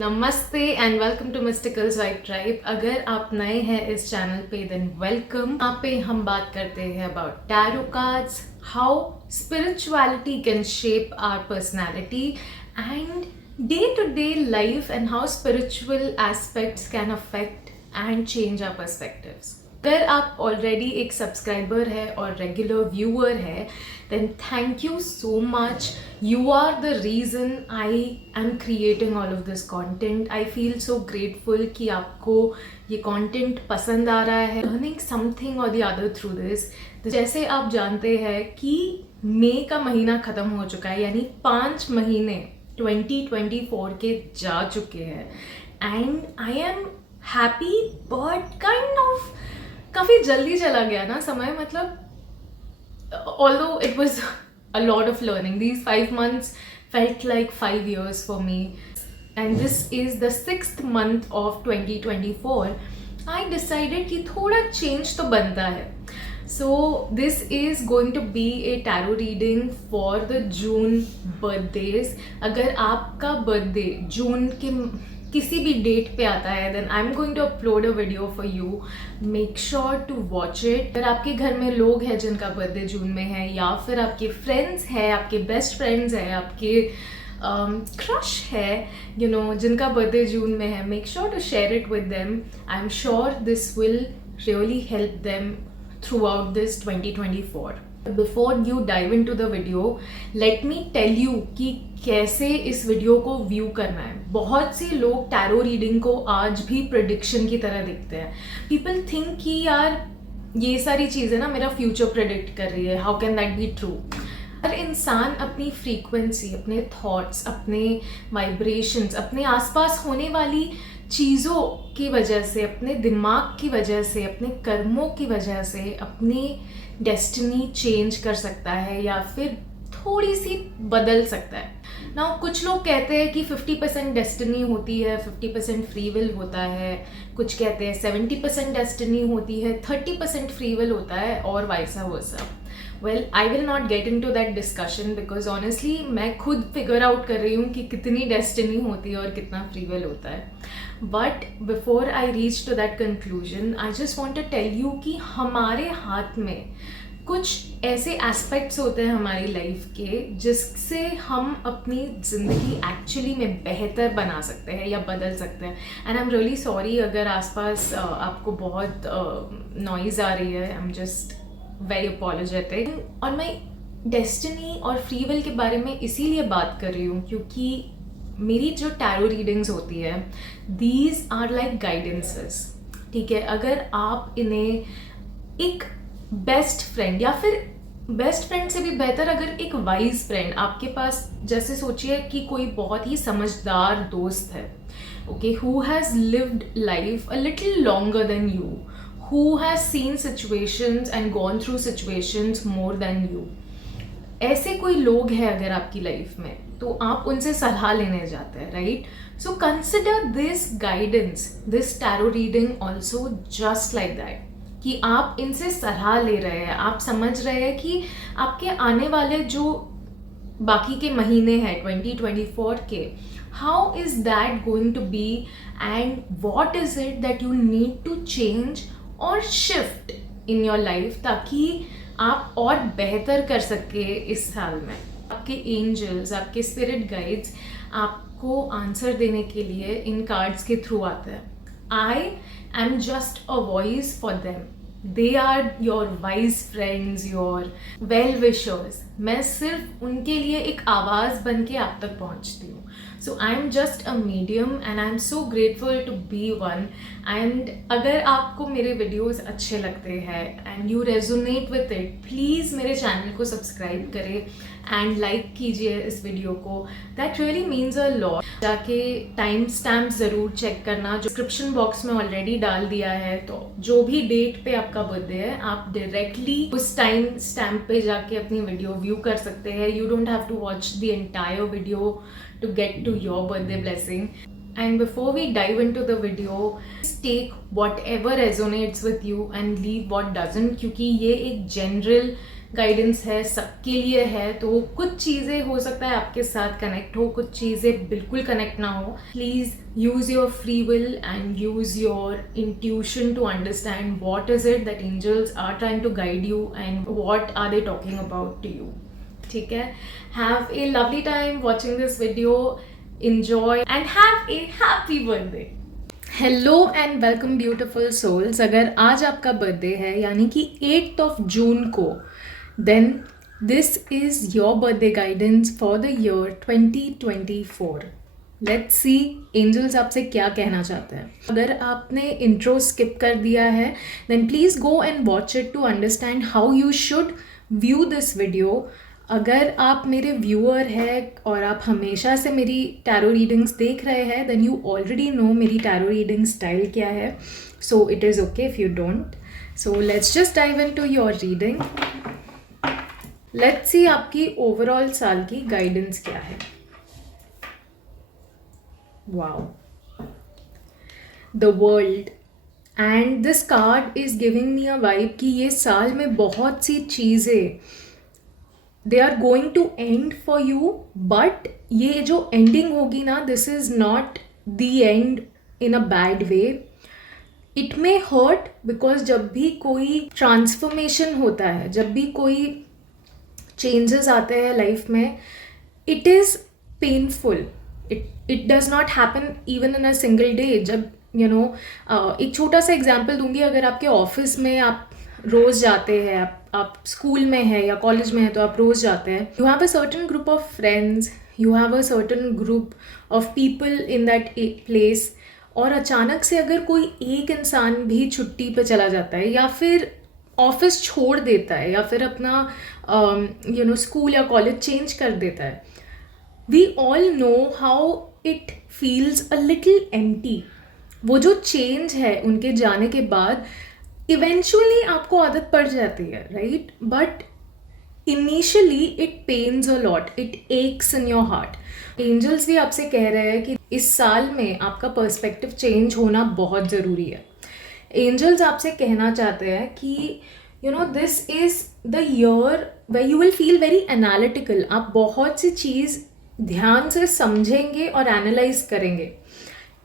नमस्ते and welcome to Mystical Vibe tribe. अगर आप नए हैं इस चैनल पे देन वेलकम। यहाँ पे हम बात करते हैं about tarot cards, how spirituality can shape our personality and day to day life and how spiritual aspects can affect and change our perspectives. अगर आप ऑलरेडी एक सब्सक्राइबर है और रेगुलर व्यूअर है then thank you so much. You are the reason I am creating all of this content. I feel so grateful कि आपको ये content पसंद आ रहा है, learning something or the other through this. जैसे आप जानते हैं कि मई का महीना ख़त्म हो चुका है, यानी 5 महीने 2024 के जा चुके हैं and I am happy but kind of काफ़ी जल्दी चला गया ना समय, मतलब although it was a lot of learning, these 5 months felt like 5 years for me, and this is the 6th month of 2024. I decided कि थोड़ा change तो बनता है. So this is going to be a tarot reading for the June birthdays. अगर आपका birthday जून के किसी भी डेट पे आता है then I am going to upload a video for you. Make sure to watch it. अगर आपके घर में लोग हैं जिनका बर्थडे जून में है, या फिर आपके फ्रेंड्स हैं, आपके बेस्ट फ्रेंड्स हैं, आपके क्रश है, यू नो, जिनका बर्थडे जून में है, make sure to share it with them. I am sure this will really help them throughout this 2024. Before you dive into the video, let me tell you कि कैसे इस video को view करना है. बहुत से लोग टैरो रीडिंग को आज भी प्रेडिक्शन की तरह देखते हैं. पीपल थिंक कि यार ये सारी चीज़ें ना मेरा फ्यूचर प्रेडिक्ट कर रही है, how can that be true. हर इंसान अपनी फ्रीक्वेंसी, अपने थॉट्स, अपने वाइब्रेशंस, अपने आसपास होने वाली चीज़ों की वजह से, अपने दिमाग की वजह से, अपने कर्मों की वजह से अपनी डेस्टिनी चेंज कर सकता है या फिर थोड़ी सी बदल सकता है. नाउ कुछ लोग कहते हैं कि 50% डेस्टिनी होती है, 50% फ्री विल होता है. कुछ कहते हैं 70% डेस्टिनी होती है, 30% फ्री विल होता है, और vice versa. Well, I will not get into that discussion because honestly मैं खुद फिगर आउट कर रही हूँ कि कितनी डेस्टिनी होती है और कितना फ्री विल होता है. But before I reach to that conclusion, I just want to tell you कि हमारे हाथ में कुछ ऐसे एस्पेक्ट्स होते हैं हमारी लाइफ के जिससे हम अपनी ज़िंदगी एक्चुअली में बेहतर बना सकते हैं या बदल सकते हैं. And I am really sorry अगर आसपास आपको बहुत नॉइज़ आ रही है. I am just very apologetic. और मैं डेस्टिनी और फ्री विल के बारे में इसीलिए बात कर रही हूँ क्योंकि मेरी जो टैरो रीडिंग्स होती है, दीज आर लाइक गाइडेंसेस. ठीक है, अगर आप इन्हें एक बेस्ट फ्रेंड या फिर बेस्ट फ्रेंड से भी बेहतर अगर एक वाइज फ्रेंड आपके पास, जैसे सोचिए कि कोई बहुत ही समझदार दोस्त है, okay, who has lived life a little longer than you, who has seen situations and gone through situations more than you. ऐसे कोई लोग हैं अगर आपकी लाइफ में, तो आप उनसे सलाह लेने जाते हैं, right? So consider this guidance, this tarot reading also just like that, कि आप इनसे सलाह ले रहे हैं. आप समझ रहे हैं कि आपके आने वाले जो बाकी के महीने हैं 2024 के, how is that going to be and what is it that you need to change और शिफ्ट इन योर लाइफ, ताकि आप और बेहतर कर सके इस साल में. आपके एंजल्स, आपके स्पिरिट गाइड्स आपको आंसर देने के लिए इन कार्ड्स के थ्रू आते हैं. I am just a voice for them. They are your wise friends, your well wishers. मैं सिर्फ उनके लिए एक आवाज़ बन के आप तक पहुंचती हूँ. So I'm just a medium and I'm so grateful to be one. And अगर आपको मेरे वीडियोस अच्छे लगते हैं and you resonate with it, please मेरे चैनल को सब्सक्राइब करें एंड लाइक कीजिए इस वीडियो को. That really means a lot. जाके टाइम स्टैम्प ज़रूर चेक करना, जो डिस्क्रिप्शन बॉक्स में ऑलरेडी डाल दिया है. तो जो भी डेट पे आपका बर्थडे है, आप डायरेक्टली उस टाइम स्टैम्प पे जाके अपनी वीडियो व्यू कर सकते हैं. You don't have to watch the entire video to get to your birthday blessing. And before we dive into the video, take whatever resonates with you and leave what doesn't, क्योंकि ये एक general guidance है, सबके लिए है, तो कुछ चीज़ें हो सकता है आपके साथ कनेक्ट हो, कुछ चीज़ें बिल्कुल कनेक्ट ना हो. Please use your free will and use your intuition to understand what is it that angels are trying to guide you and what are they talking about to you. ठीक है. Have a lovely time watching this video. Enjoy and have a happy birthday. Hello and welcome beautiful souls. अगर आज आपका birthday है यानी कि 8th of June को, then this is your birthday guidance for the year 2024. Let's see angels आपसे क्या कहना चाहते हैं. अगर आपने इंट्रो स्किप कर दिया है then please go and watch it to understand how you should view this video. अगर आप मेरे व्यूअर हैं और आप हमेशा से मेरी टैरो रीडिंग्स देख रहे हैं देन यू ऑलरेडी नो मेरी टैरो रीडिंग स्टाइल क्या है. So it is okay if you don't. So let's just dive into your reading. Let's see आपकी ओवरऑल साल की गाइडेंस क्या है. Wow, the world. And this card is giving me a vibe कि ये साल में बहुत सी चीज़ें they are going to end for you. But ये जो एंडिंग होगी ना, this is not the end in a bad way. It may hurt because जब भी कोई ट्रांसफॉर्मेशन होता है, जब भी कोई चेंजेस आते हैं लाइफ में, it is painful. It does not happen even in a single day. जब एक छोटा सा एग्जाम्पल दूंगी. अगर आपके ऑफिस में आप रोज़ जाते हैं, आप स्कूल में है या कॉलेज में है तो आप रोज़ जाते हैं. You have a certain group of friends, you have a certain group of people in that place. और अचानक से अगर कोई एक इंसान भी छुट्टी पे चला जाता है या फिर ऑफिस छोड़ देता है या फिर अपना स्कूल या कॉलेज चेंज कर देता है, we all know how it feels a little empty. वो जो चेंज है उनके जाने के बाद इवेंचुअली आपको आदत पड़ जाती है, right? But initially it pains a lot, it aches in your heart. Angels भी आपसे कह रहे हैं कि इस साल में आपका पर्सपेक्टिव चेंज होना बहुत ज़रूरी है. एंजल्स आपसे कहना चाहते हैं कि this is the year way you will feel very analytical. आप बहुत सी चीज़ ध्यान से समझेंगे और एनालाइज करेंगे.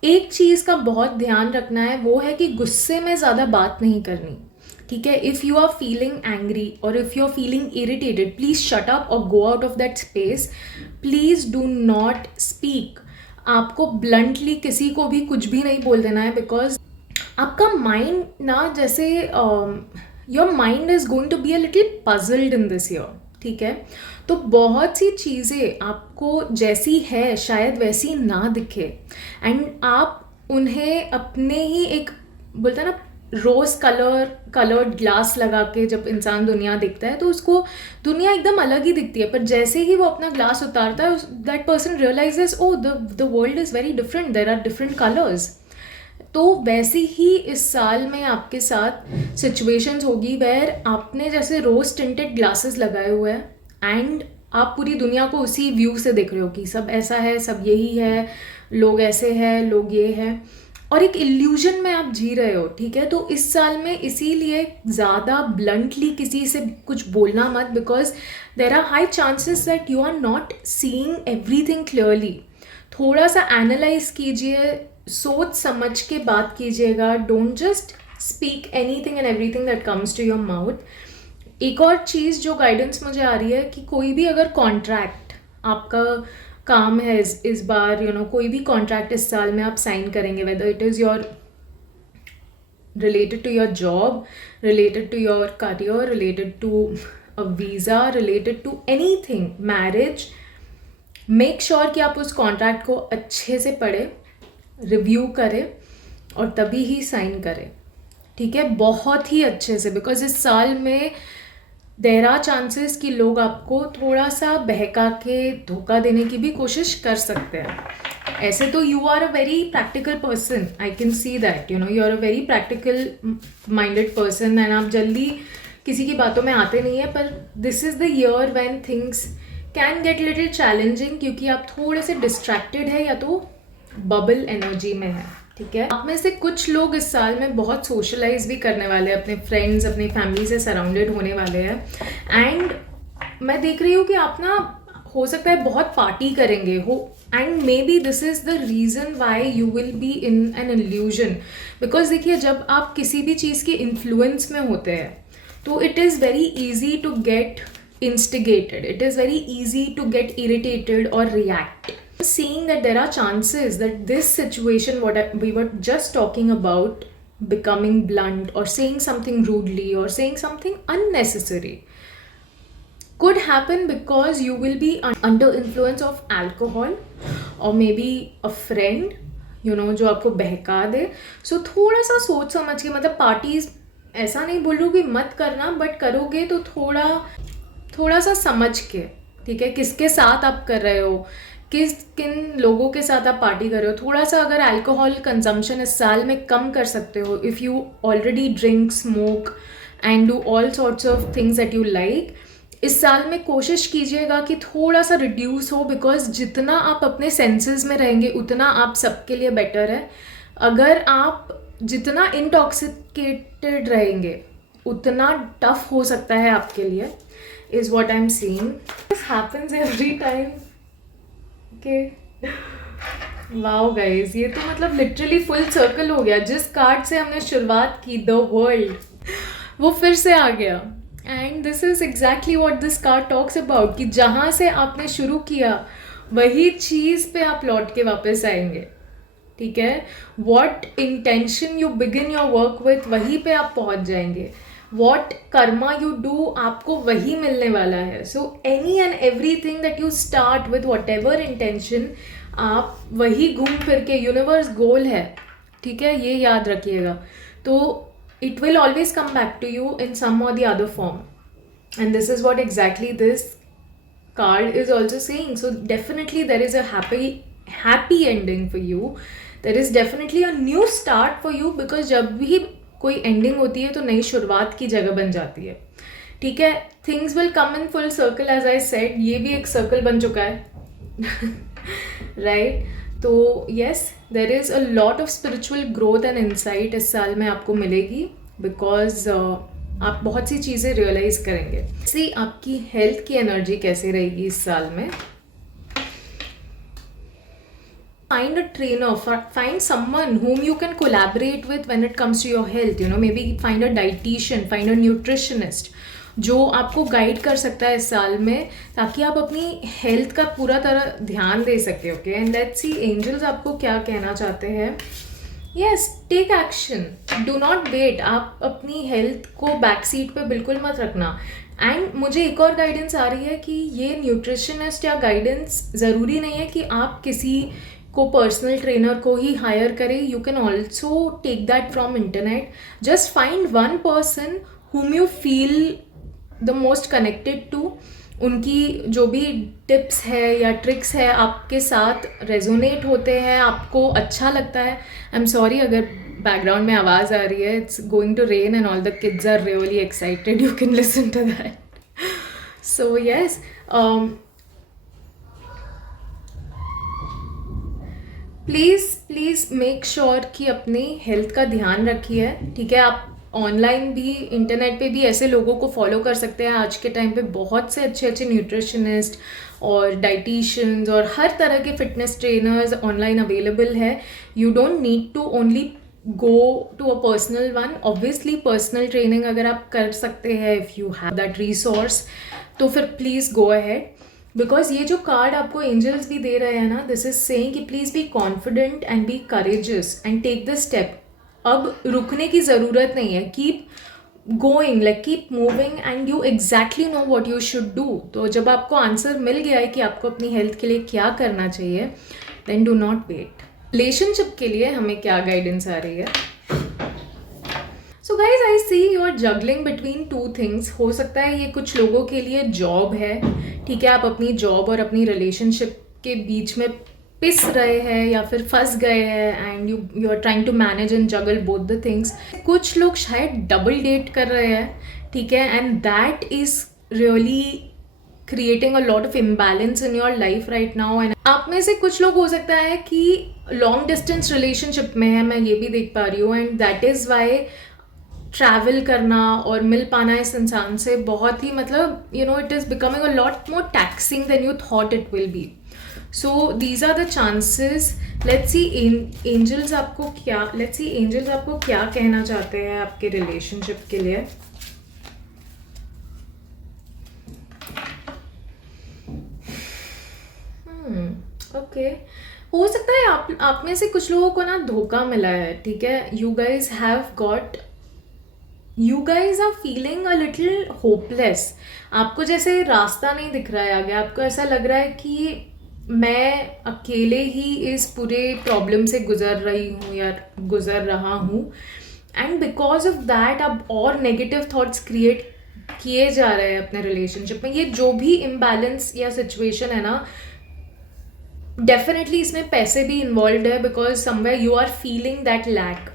एक चीज़ का बहुत ध्यान रखना है, वो है कि गुस्से में ज़्यादा बात नहीं करनी. ठीक है. If you are feeling angry और if you are feeling irritated, please shut up और go out of that space. Please do not speak. आपको ब्लंटली किसी को भी कुछ भी नहीं बोल देना है बिकॉज आपका माइंड ना, जैसे your mind is going to be a little puzzled in this year. ठीक है. तो बहुत सी चीज़ें आपको जैसी है शायद वैसी ना दिखे एंड आप उन्हें अपने ही एक बोलते हैं ना रोज़ कलर्ड ग्लास लगा के जब इंसान दुनिया देखता है तो उसको दुनिया एकदम अलग ही दिखती है. पर जैसे ही वो अपना ग्लास उतारता है that person realises oh the world is very different, there are different colours. तो वैसी ही इस साल में आपके साथ सिचुएशंस होगी वेयर आपने जैसे रोज़ टिंटेड ग्लासेस लगाए हुए हैं एंड आप पूरी दुनिया को उसी व्यू से देख रहे हो कि सब ऐसा है, सब यही है, लोग ऐसे हैं, लोग ये हैं, और एक इल्यूजन में आप जी रहे हो. ठीक है. तो इस साल में इसीलिए ज़्यादा ब्लंटली किसी से कुछ बोलना मत because there are high chances that you are not seeing everything clearly. थोड़ा सा एनालाइज कीजिए, सोच समझ के बात कीजिएगा. Don't just speak anything and everything that comes to your mouth. एक और चीज़ जो गाइडेंस मुझे आ रही है कि कोई भी अगर कॉन्ट्रैक्ट आपका काम है इस बार कोई भी कॉन्ट्रैक्ट इस साल में आप साइन करेंगे, whether it is your related to your job, related to your career, related to a visa, related to anything, marriage, make sure कि आप उस कॉन्ट्रैक्ट को अच्छे से पढ़ें, रिव्यू करें और तभी ही साइन करें. ठीक है. बहुत ही अच्छे से, बिकॉज इस साल में देर आर चांसेस कि लोग आपको थोड़ा सा बहका के धोखा देने की भी कोशिश कर सकते हैं. ऐसे तो you are a very practical person, I can see that you are a very practical minded person and आप जल्दी किसी की बातों में आते नहीं है. पर this is the year when things can get little challenging क्योंकि आप थोड़े से डिस्ट्रैक्टेड है या तो बबल एनर्जी में है. ठीक है, आप में से कुछ लोग इस साल में बहुत सोशलाइज भी करने वाले हैं, अपने फ्रेंड्स अपनी फैमिली से सराउंडेड होने वाले हैं। एंड मैं देख रही हूँ कि आप ना हो सकता है बहुत पार्टी करेंगे हो, and may be this is the reason why you will be in an illusion. Because देखिए, जब आप किसी भी चीज़ के इन्फ्लुएंस में होते हैं तो it is very easy to get instigated, it is very easy to get irritated or react. Seeing that there are chances that this situation, we were just talking about, becoming blunt or saying something rudely or saying something unnecessary, could happen because you will be under influence of alcohol or maybe a friend, you know, जो आपको बहका दे. So थोड़ा सा सोच समझ के, मतलब parties ऐसा नहीं बोल रही कि मत करना, बट करोगे तो थोड़ा सा समझ के, ठीक है, किसके साथ आप कर रहे हो, किन लोगों के साथ आप पार्टी कर रहे हो. थोड़ा सा अगर अल्कोहल कंजम्पशन इस साल में कम कर सकते हो, if you already drink, smoke and do all sorts of things that you like, इस साल में कोशिश कीजिएगा कि थोड़ा सा रिड्यूस हो. बिकॉज जितना आप अपने सेंसेस में रहेंगे उतना आप सबके लिए बेटर है. अगर आप जितना इंटॉक्सिकेटेड रहेंगे उतना टफ हो सकता है आपके लिए, is what I'm seeing. This happens every time. Okay. Wow guys, ये तो मतलब literally full circle हो गया. जिस कार्ड से हमने शुरुआत की, the world, वो फिर से आ गया. And this is exactly what this card talks about, कि जहाँ से आपने शुरू किया वही चीज़ पे आप लौट के वापस आएंगे. ठीक है, what intention you begin your work with, वहीं पे आप पहुँच जाएंगे. वॉट कर्मा यू डू, आपको वही मिलने वाला है. So any and every thing that you start with what ever intention, आप वही घूम फिर के, यूनिवर्स गोल है, ठीक है, ये याद रखिएगा. तो it will always come back to you in some or the other form, and this is what exactly this card is also saying. So definitely there is a happy ending for you, there is definitely a new start for you. Because जब भी कोई ending होती है तो नई शुरुआत की जगह बन जाती है. ठीक है, things will come in full circle, as I said. ये भी एक सर्कल बन चुका है, राइट? तो yes, there is a lot of spiritual growth and insight इस साल में आपको मिलेगी. बिकॉज आप बहुत सी चीज़ें रियलाइज करेंगे. सी, आपकी हेल्थ की एनर्जी कैसे रहेगी इस साल में. Find a trainer, find someone whom you can collaborate with when it comes to your health. You know, maybe find a dietitian, find a nutritionist जो आपको गाइड कर सकता है इस साल में, ताकि आप अपनी हेल्थ का पूरा तरह ध्यान दे सके. Okay, and let's see angels आपको क्या कहना चाहते हैं. Yes, take action, do not wait. आप अपनी हेल्थ को बैक सीट पे बिल्कुल मत रखना. एंड मुझे एक और गाइडेंस आ रही है कि ये न्यूट्रिशनिस्ट या गाइडेंस ज़रूरी नहीं है कि आप किसी को पर्सनल ट्रेनर को ही हायर करें. You can also take that from internet. Just find one person whom you feel the most connected to. उनकी जो भी टिप्स है या ट्रिक्स है आपके साथ रेजोनेट होते हैं, आपको अच्छा लगता है. आई एम सॉरी अगर बैकग्राउंड में आवाज़ आ रही है. It's going to rain and all the kids are really excited. You can listen to that. So yes, please make sure कि अपनी हेल्थ का ध्यान रखिए. ठीक है, आप ऑनलाइन भी, इंटरनेट पे भी ऐसे लोगों को फॉलो कर सकते हैं. आज के टाइम पे बहुत से अच्छे न्यूट्रिशनिस्ट और डाइटिशियंस और हर तरह के फिटनेस ट्रेनर्स ऑनलाइन अवेलेबल है. You don't need to only go to a personal one. Obviously personal training अगर आप कर सकते हैं, if you have that resource, तो फिर प्लीज़ गो अहेड. बिकॉज ये जो कार्ड आपको एंजल्स भी दे रहे हैं ना, दिस इज सेइंग कि please be confident and be courageous and take the step. अब रुकने की ज़रूरत नहीं है. Keep going, like keep moving and you exactly know what you should do. तो जब आपको आंसर मिल गया है कि आपको अपनी हेल्थ के लिए क्या करना चाहिए, then do not wait. Relationship के लिए हमें क्या गाइडेंस आ रही है. So guys, I see you are juggling between two things. हो सकता है ये कुछ लोगों के लिए जॉब है. ठीक है, आप अपनी जॉब और अपनी रिलेशनशिप के बीच में पिस रहे हैं या फिर फंस गए हैं, and you are trying to manage and juggle both the things. कुछ लोग शायद डबल डेट कर रहे हैं. ठीक है, and that is really creating a lot of imbalance in your life right now. And आप में से कुछ लोग हो सकता है कि लॉन्ग डिस्टेंस रिलेशनशिप में है, मैं ये भी देख पा रही हूँ, and that is why travel करना और मिल पाना इस इंसान से बहुत ही मतलब it is becoming a lot more taxing than you thought it will be. So these are the chances. Let's see angels आपको क्या कहना चाहते हैं आपके रिलेशनशिप के लिए. ओके हो सकता है आप में से कुछ लोगों को ना धोखा मिला है. ठीक है, you guys are feeling a little hopeless. आपको जैसे रास्ता नहीं दिख रहा है आगे. आपको ऐसा लग रहा है कि मैं अकेले ही इस पूरे प्रॉब्लम से गुजर रही हूँ या गुजर रहा हूँ, एंड बिकॉज ऑफ दैट अब और नेगेटिव थॉट्स क्रिएट किए जा रहे हैं अपने रिलेशनशिप में. ये जो भी इम्बैलेंस या सिचुएशन है ना, डेफिनेटली इसमें पैसे भी इन्वॉल्व है, because somewhere you are feeling that lack.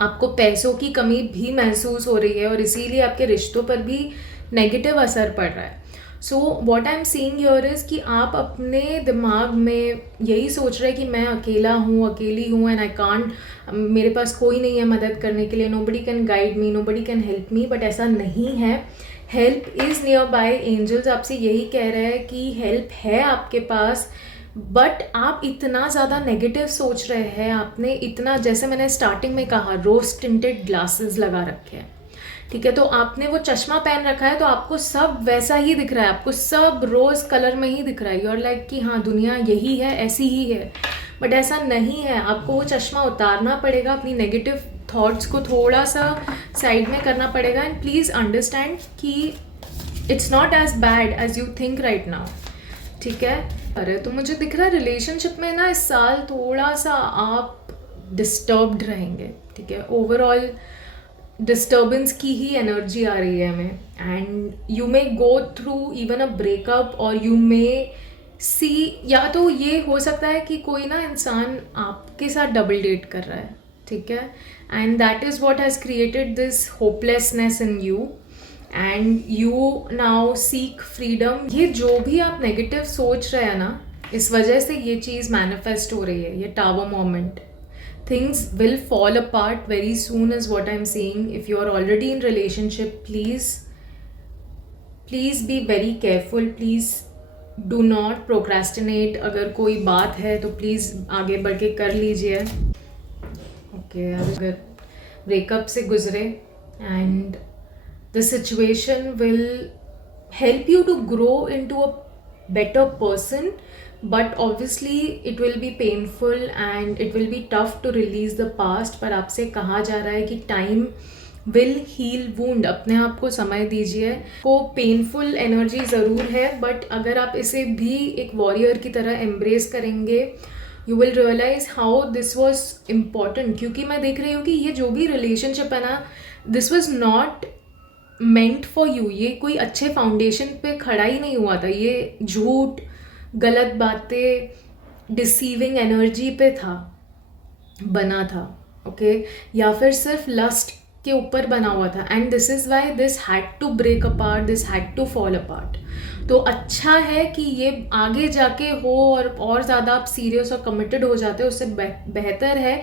आपको पैसों की कमी भी महसूस हो रही है और इसीलिए आपके रिश्तों पर भी नेगेटिव असर पड़ रहा है. So what I am seeing here is कि आप अपने दिमाग में यही सोच रहे हैं कि मैं अकेली हूँ एंड आई कांट, मेरे पास कोई नहीं है मदद करने के लिए. Nobody can guide me, nobody can help me. But ऐसा नहीं है. Help is nearby. Angels आपसे यही कह रहे हैं कि हेल्प है आपके पास, बट आप इतना ज़्यादा नेगेटिव सोच रहे हैं. आपने इतना, जैसे मैंने स्टार्टिंग में कहा, रोज टिंटेड ग्लासेस लगा रखे हैं. ठीक है, तो आपने वो चश्मा पहन रखा है तो आपको सब वैसा ही दिख रहा है. आपको सब रोज कलर में ही दिख रहा है. यू आर लाइक कि हाँ दुनिया यही है, ऐसी ही है. बट ऐसा नहीं है. आपको वो चश्मा उतारना पड़ेगा. अपनी नेगेटिव थॉट्स को थोड़ा सा साइड में करना पड़ेगा. एंड प्लीज़ अंडरस्टैंड कि it's not as bad as you think right now. ठीक है. अरे तो मुझे दिख रहा है रिलेशनशिप में ना इस साल थोड़ा सा आप डिस्टर्ब्ड रहेंगे. ठीक है, ओवरऑल डिस्टर्बेंस की ही एनर्जी आ रही है हमें. And you may go through even a breakup और यू मे सी, या तो ये हो सकता है कि कोई ना इंसान आपके साथ डबल डेट कर रहा है. ठीक है, and that is what has created this hopelessness in you and you now seek freedom. ये जो भी आप नेगेटिव सोच रहे हैं ना, इस वजह से ये चीज़ मैनिफेस्ट हो रही है. ये tower moment, things will fall apart very soon is what I'm saying. If you are already in relationship, please be very careful. Please do not procrastinate. अगर कोई बात है तो प्लीज़ आगे बढ़ के कर लीजिए. ओके, अगर ब्रेकअप से गुजरे and the situation will help you to grow into a better person, but obviously it will be painful and it will be tough to release the past. पर आपसे कहा जा रहा है कि time will heal wound. अपने आप को समय दीजिए. वो पेनफुल एनर्जी ज़रूर है, बट अगर आप इसे भी एक वॉरियर की तरह एम्ब्रेस करेंगे, you will realise how this was important. क्योंकि मैं देख रही हूँ कि ये जो भी रिलेशनशिप है ना, this was not meant for you. ये कोई अच्छे फाउंडेशन पे खड़ा ही नहीं हुआ था. ये झूठ, गलत बातें, डिसीविंग एनर्जी पे बना था. ओके, या फिर सिर्फ लस्ट के ऊपर बना हुआ था. And this is why this had to break apart, this had to fall apart. तो अच्छा है कि ये आगे जाके हो और ज़्यादा आप सीरियस और कमिटेड हो जाते हो. उससे बेहतर है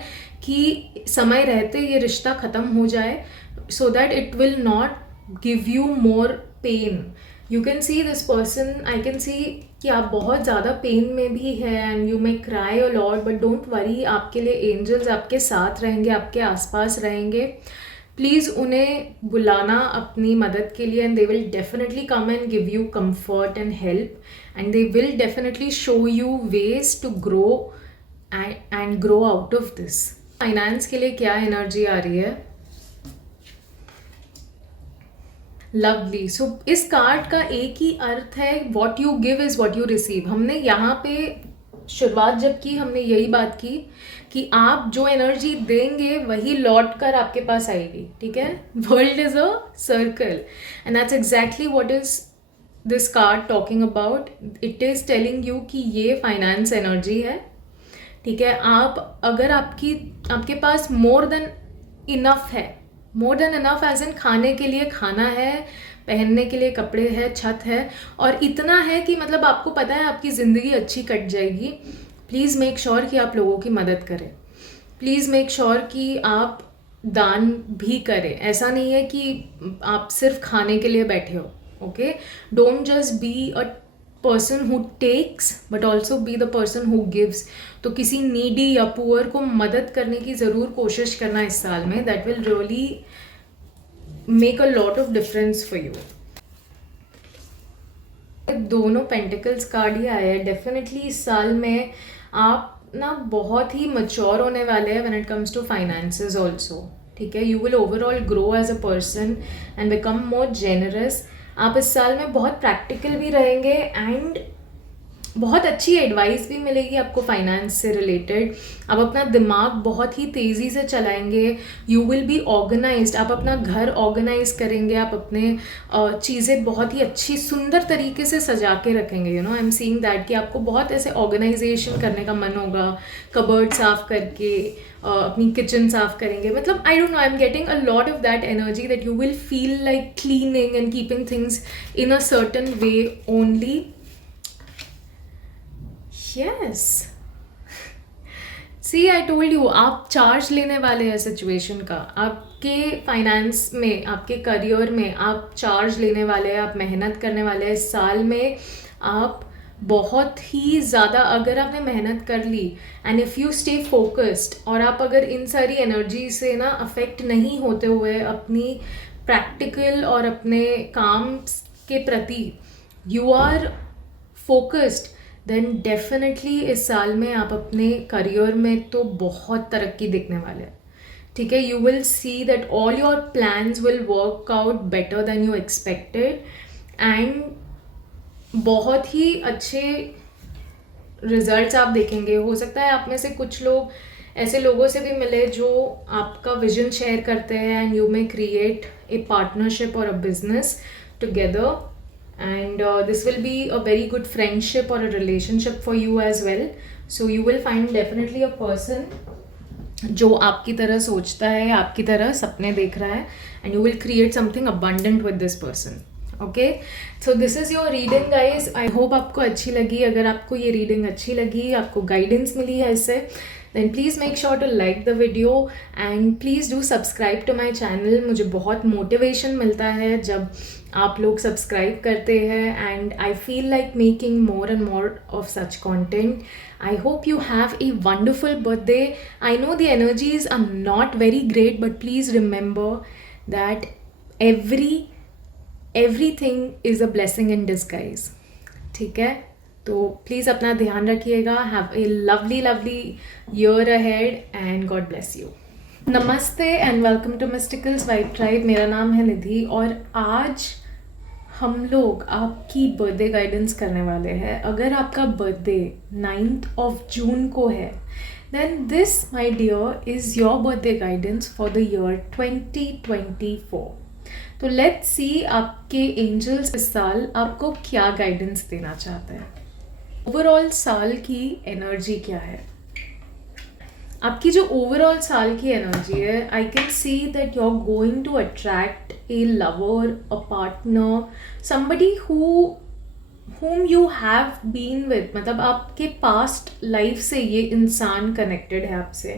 कि समय रहते ये रिश्ता ख़त्म हो जाए, so that it will not give you more pain. You can see this person, I can see कि आप बहुत ज़्यादा पेन में भी है and you may cry a lot, but don't worry. आपके लिए angels आपके साथ रहेंगे, आपके आसपास रहेंगे. प्लीज़ उन्हें बुलाना अपनी मदद के लिए, and they will definitely come and give you comfort and help, and they will definitely show you ways to grow and grow out of this. Finance के लिए क्या एनर्जी आ रही है? लवली. सो इस कार्ड का एक ही अर्थ है, what you give is what you receive. हमने यहाँ पे शुरुआत जब की, हमने यही बात की कि आप जो एनर्जी देंगे वही लौट कर आपके पास आएगी. ठीक है, world is a circle and that's exactly what is this card talking about. It is telling you कि ये फाइनेंस एनर्जी है. ठीक है, आप अगर आपके पास मोर देन इनफ है, more than enough as in खाने के लिए खाना है, पहनने के लिए कपड़े है, छत है, और इतना है कि मतलब आपको पता है आपकी ज़िंदगी अच्छी कट जाएगी। प्लीज़ मेक श्योर कि आप लोगों की मदद करें। प्लीज़ मेक श्योर कि आप दान भी करें। ऐसा नहीं है कि आप सिर्फ खाने के लिए बैठे हो। Okay, don't just be a person who takes but also be the person who gives. तो किसी नीडी या पुअर को मदद करने की ज़रूर कोशिश करना इस साल में। That will really make a lot of difference for you. दोनों पेंटिकल्स कार्ड ही आए हैं। डेफिनेटली इस साल में आप ना बहुत ही मच्योर होने वाले हैं when it comes to finances also. ठीक है, you will overall grow as a person and become more generous. आप इस साल में बहुत प्रैक्टिकल भी रहेंगे एंड बहुत अच्छी एडवाइस भी मिलेगी आपको फाइनेंस से रिलेटेड। आप अपना दिमाग बहुत ही तेज़ी से चलाएंगे। You will be organised. आप अपना घर ऑर्गेनाइज करेंगे। आप अपने चीज़ें बहुत ही अच्छी सुंदर तरीके से सजा के रखेंगे। You know, I am seeing that कि आपको बहुत ऐसे ऑर्गेनाइजेशन करने का मन होगा। कबर्ड साफ करके अपनी किचन साफ करेंगे। मतलब I don't know, I am getting a lot of that energy that you will feel like cleaning and keeping things in a certain way only. Yes, see I told you, आप charge लेने वाले हैं situation का। आपके finance में, आपके career में आप चार्ज लेने वाले हैं। आप मेहनत करने वाले हैं। इस साल में आप बहुत ही ज़्यादा, अगर आपने मेहनत कर ली and if you stay focused, और आप अगर इन सारी एनर्जी से ना अफेक्ट नहीं होते हुए अपनी प्रैक्टिकल और अपने काम के प्रति you are focused, then definitely इस साल में आप अपने करियर में तो बहुत तरक्की देखने वाले हैं। ठीक है, you will see that all your plans will work out better than you expected and बहुत ही अच्छे रिजल्ट्स आप देखेंगे। हो सकता है आप में से कुछ लोग ऐसे लोगों से भी मिले जो आपका विजन शेयर करते हैं and you may create a partnership or a business together, and this will be a very good friendship or a relationship for you as well. So you will find definitely a person जो आपकी तरह सोचता है, आपकी तरह सपने देख रहा है, and you will create something abundant with this person. Okay, so this is your reading guys. I hope आपको अच्छी लगी। अगर आपको ये रीडिंग अच्छी लगी, आपको गाइडेंस मिली है इससे, then please make sure to like the video and please do subscribe to my channel. मुझे बहुत मोटिवेशन मिलता है जब आप लोग सब्सक्राइब करते हैं and I feel like making more and more of such content. I hope you have a wonderful birthday. I know the energies are not very great, but please remember that everything is a blessing in disguise. ठीक है, तो please अपना ध्यान रखिएगा। Have a lovely year ahead and God bless you. नमस्ते and welcome to Mysticals vibe tribe. मेरा नाम है निधि और आज हम लोग आपकी बर्थडे गाइडेंस करने वाले हैं। अगर आपका बर्थडे 9th of June को है, then this my dear is your birthday guidance for the year 2024। तो लेट्स सी आपके एंजल्स इस साल आपको क्या गाइडेंस देना चाहते हैं। ओवरऑल साल की एनर्जी क्या है? आपकी जो ओवरऑल साल की एनर्जी है, I can see that you are going to attract a lover, a partner, somebody whom you have been with। मतलब आपके पास्ट लाइफ से ये इंसान कनेक्टेड है आपसे।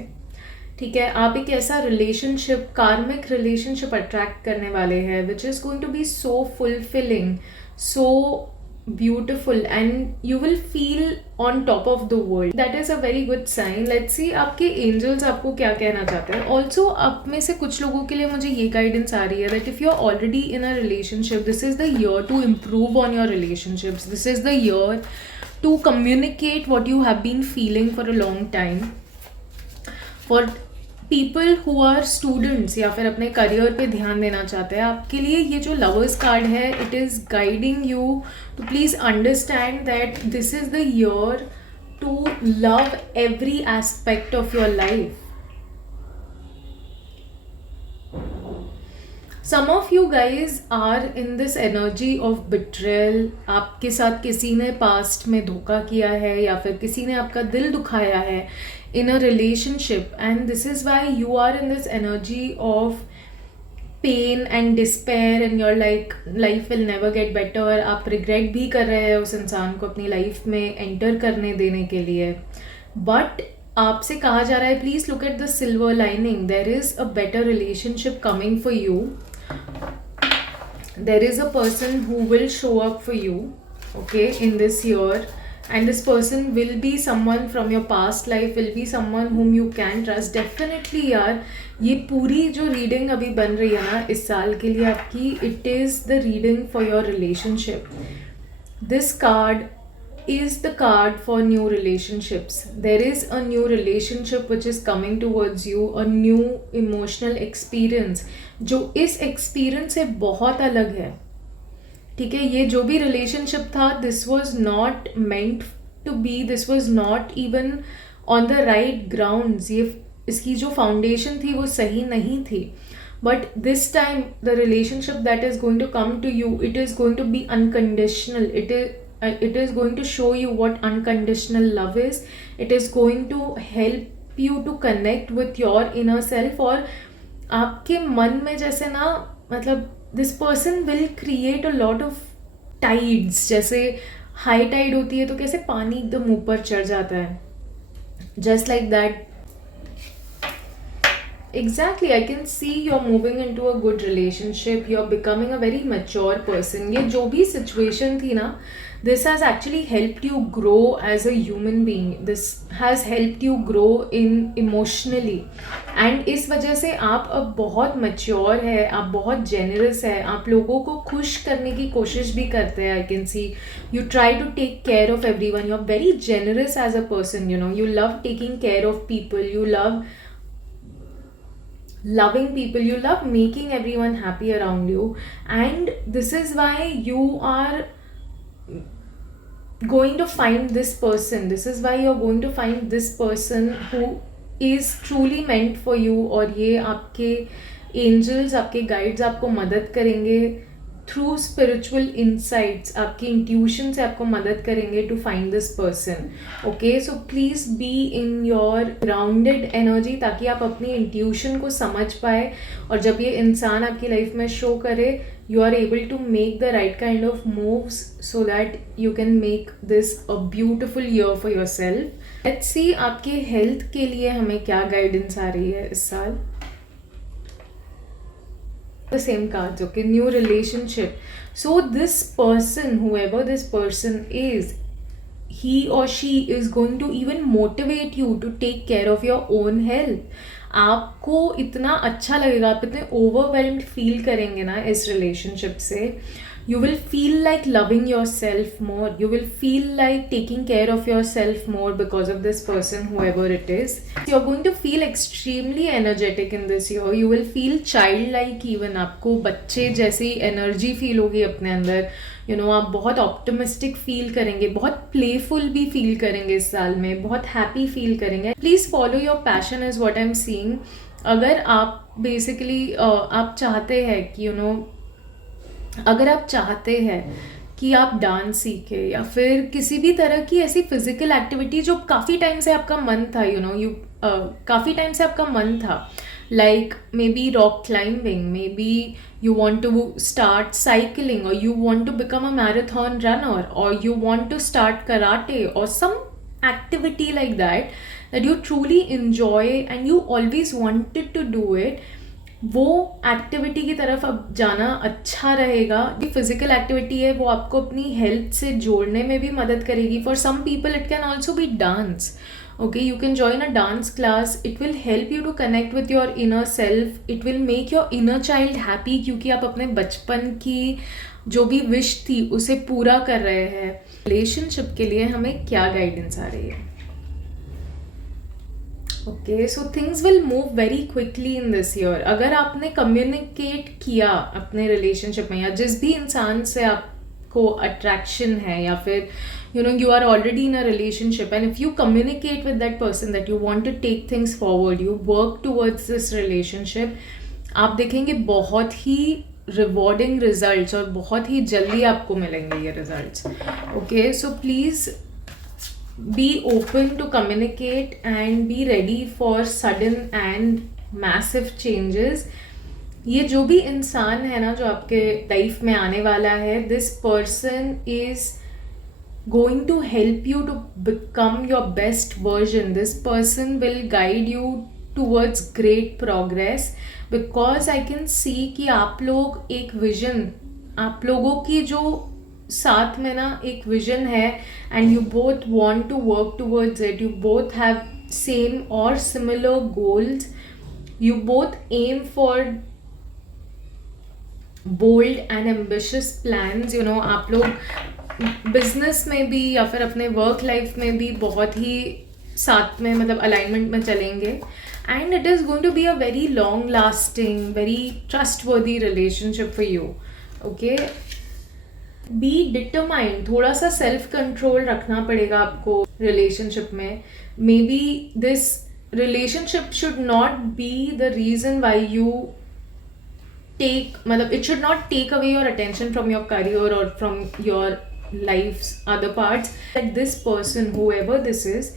ठीक है, आप एक ऐसा रिलेशनशिप, कार्मिक रिलेशनशिप अट्रैक्ट करने वाले हैं which is going to be so fulfilling, so beautiful and you will feel on top of the world. That is a very good sign. Let's see आपके एंजल्स आपको क्या कहना चाहते हैं। ऑल्सो आप में से कुछ लोगों के लिए मुझे ये गाइडेंस आ रही है that if you are already in a relationship, this is the year to improve on your relationships. This is the year to communicate what you have been feeling for a long time. For people who are students या फिर अपने career पे ध्यान देना चाहते हैं, आपके लिए ये जो लवर्स कार्ड है, it is guiding you to please understand that this is the year to love every aspect of your life. Some of you guys are in this energy of betrayal. आपके साथ किसी ने past में धोखा किया है या फिर किसी ने आपका दिल दुखाया है in a relationship, and this is why you are in this energy of pain and despair and your like life will never get better, आप रिग्रेट भी कर रहे हैं उस इंसान को अपनी लाइफ में एंटर करने देने के लिए, बट आपसे कहा जा रहा है please look at the silver lining, there is a better relationship coming for you, there is a person who will show up for you, okay, in this year, and this person will be someone from your past life, will be someone whom you can trust definitely यार। ये पूरी जो reading अभी बन रही है ना इस साल के लिए आपकी, it is the reading for your relationship. This card is the card for new relationships. There is a new relationship which is coming towards you, a new emotional experience जो इस experience से बहुत अलग है, ठीक है। ये जो भी रिलेशनशिप था, this was not meant to be, this was not even on the right grounds, ये इसकी जो फाउंडेशन थी वो सही नहीं थी, but this time the relationship that is going to come to you, it is going to be unconditional, it is going to show you what unconditional love is, it is going to help you to connect with your inner self, और आपके मन में जैसे ना मतलब this person will create a lot of tides, जैसे high Tide होती है तो कैसे पानी एकदम ऊपर चढ़ जाता है, just like that. Exactly, I can see you're moving into a good relationship, you're becoming a very mature person. ये जो भी situation थी ना, this has actually helped you grow as a human being, this has helped you grow in emotionally, and इस वजह से आप अब बहुत mature है, आप बहुत generous है, आप लोगों को खुश करने की कोशिश भी करते हैं। I can see you try to take care of everyone, you're very generous as a person, you know, you love taking care of people, you love loving people, you love making everyone happy around you, and this is why you are going to find this person, this is why you're going to find this person who is truly meant for you, और ये आपके angels, आपके guides आपको मदद करेंगे through spiritual insights, आपकी intuition से आपको मदद करेंगे to find this person. Okay, so please be in your grounded energy ताकि आप अपनी इंट्यूशन को समझ पाए, और जब ये इंसान आपकी लाइफ में शो करे you are able to make the right kind of moves so that you can make this a beautiful year for yourself. Let's see आपके हेल्थ के लिए हमें क्या गाइडेंस आ रही है इस साल। The same cards, okay, new relationship. So this person, whoever this person is, he or she is going to even motivate you to take care of your own health. आपको इतना अच्छा लगेगा, आप इतने ओवरवेल्म्ड फील करेंगे ना इस relationship से, you will feel like loving yourself more, you will feel like taking care of yourself more because of this person, whoever it is. You're going to feel extremely energetic in this year, you will feel childlike even, आपको बच्चे जैसी energy feel होगी अपने अंदर, you know, आप बहुत optimistic feel करेंगे, बहुत प्लेफुल भी फील करेंगे इस साल में, बहुत हैप्पी फील करेंगे। Please follow your passion is what I am seeing. अगर आप बेसिकली आप चाहते हैं कि यू नो अगर आप चाहते हैं कि आप डांस सीखें या फिर किसी भी तरह की ऐसी फिजिकल एक्टिविटी जो काफ़ी टाइम से आपका मन था, यू नो, काफ़ी टाइम से आपका मन था, like maybe rock climbing, maybe you want to start cycling, or you want to become a marathon runner, or you want to start karate, or some activity like that that you truly enjoy and you always wanted to do it, वो activity की तरफ अब जाना अच्छा रहेगा। ये physical activity है, वो आपको अपनी हेल्थ से जोड़ने में भी मदद करेगी। For some people it can also be dance, okay, you can join a dance class, it will help you to connect with your inner self, it will make your inner child happy, क्योंकि आप अपने बचपन की जो भी wish थी उसे पूरा कर रहे हैं। रिलेशनशिप के लिए हमें क्या गाइडेंस आ रही है? Okay, so things will move very quickly in this year. अगर आपने कम्युनिकेट किया अपने रिलेशनशिप में, या जिस भी इंसान से आपको अट्रैक्शन है, या फिर you know you are already in a relationship, and if you communicate with that person that you want to take things forward, you work towards this relationship, आप देखेंगे बहुत ही rewarding results और बहुत ही जल्दी आपको मिलेंगे ये results. Okay, so please be open to communicate and be ready for sudden and massive changes. ये जो भी इंसान है ना जो आपके लाइफ में आने वाला है, this person is going to help you to become your best version. This person will guide you towards great progress because I can see कि आप लोग एक विजन, आप लोगों की जो साथ में ना एक विजन है and you both want to work towards it. You both have same or similar goals. You both aim for bold and ambitious plans. आप लोग बिजनेस में भी या फिर अपने वर्क लाइफ में भी बहुत ही साथ में मतलब अलाइनमेंट में चलेंगे and it is going to be a very long lasting, very trustworthy relationship for you. Okay, be determined. थोड़ा सा सेल्फ कंट्रोल रखना पड़ेगा आपको रिलेशनशिप में. Maybe this relationship should not be the reason why you मतलब it should not take away your attention from your career or from your life's other parts. That this person, whoever this is,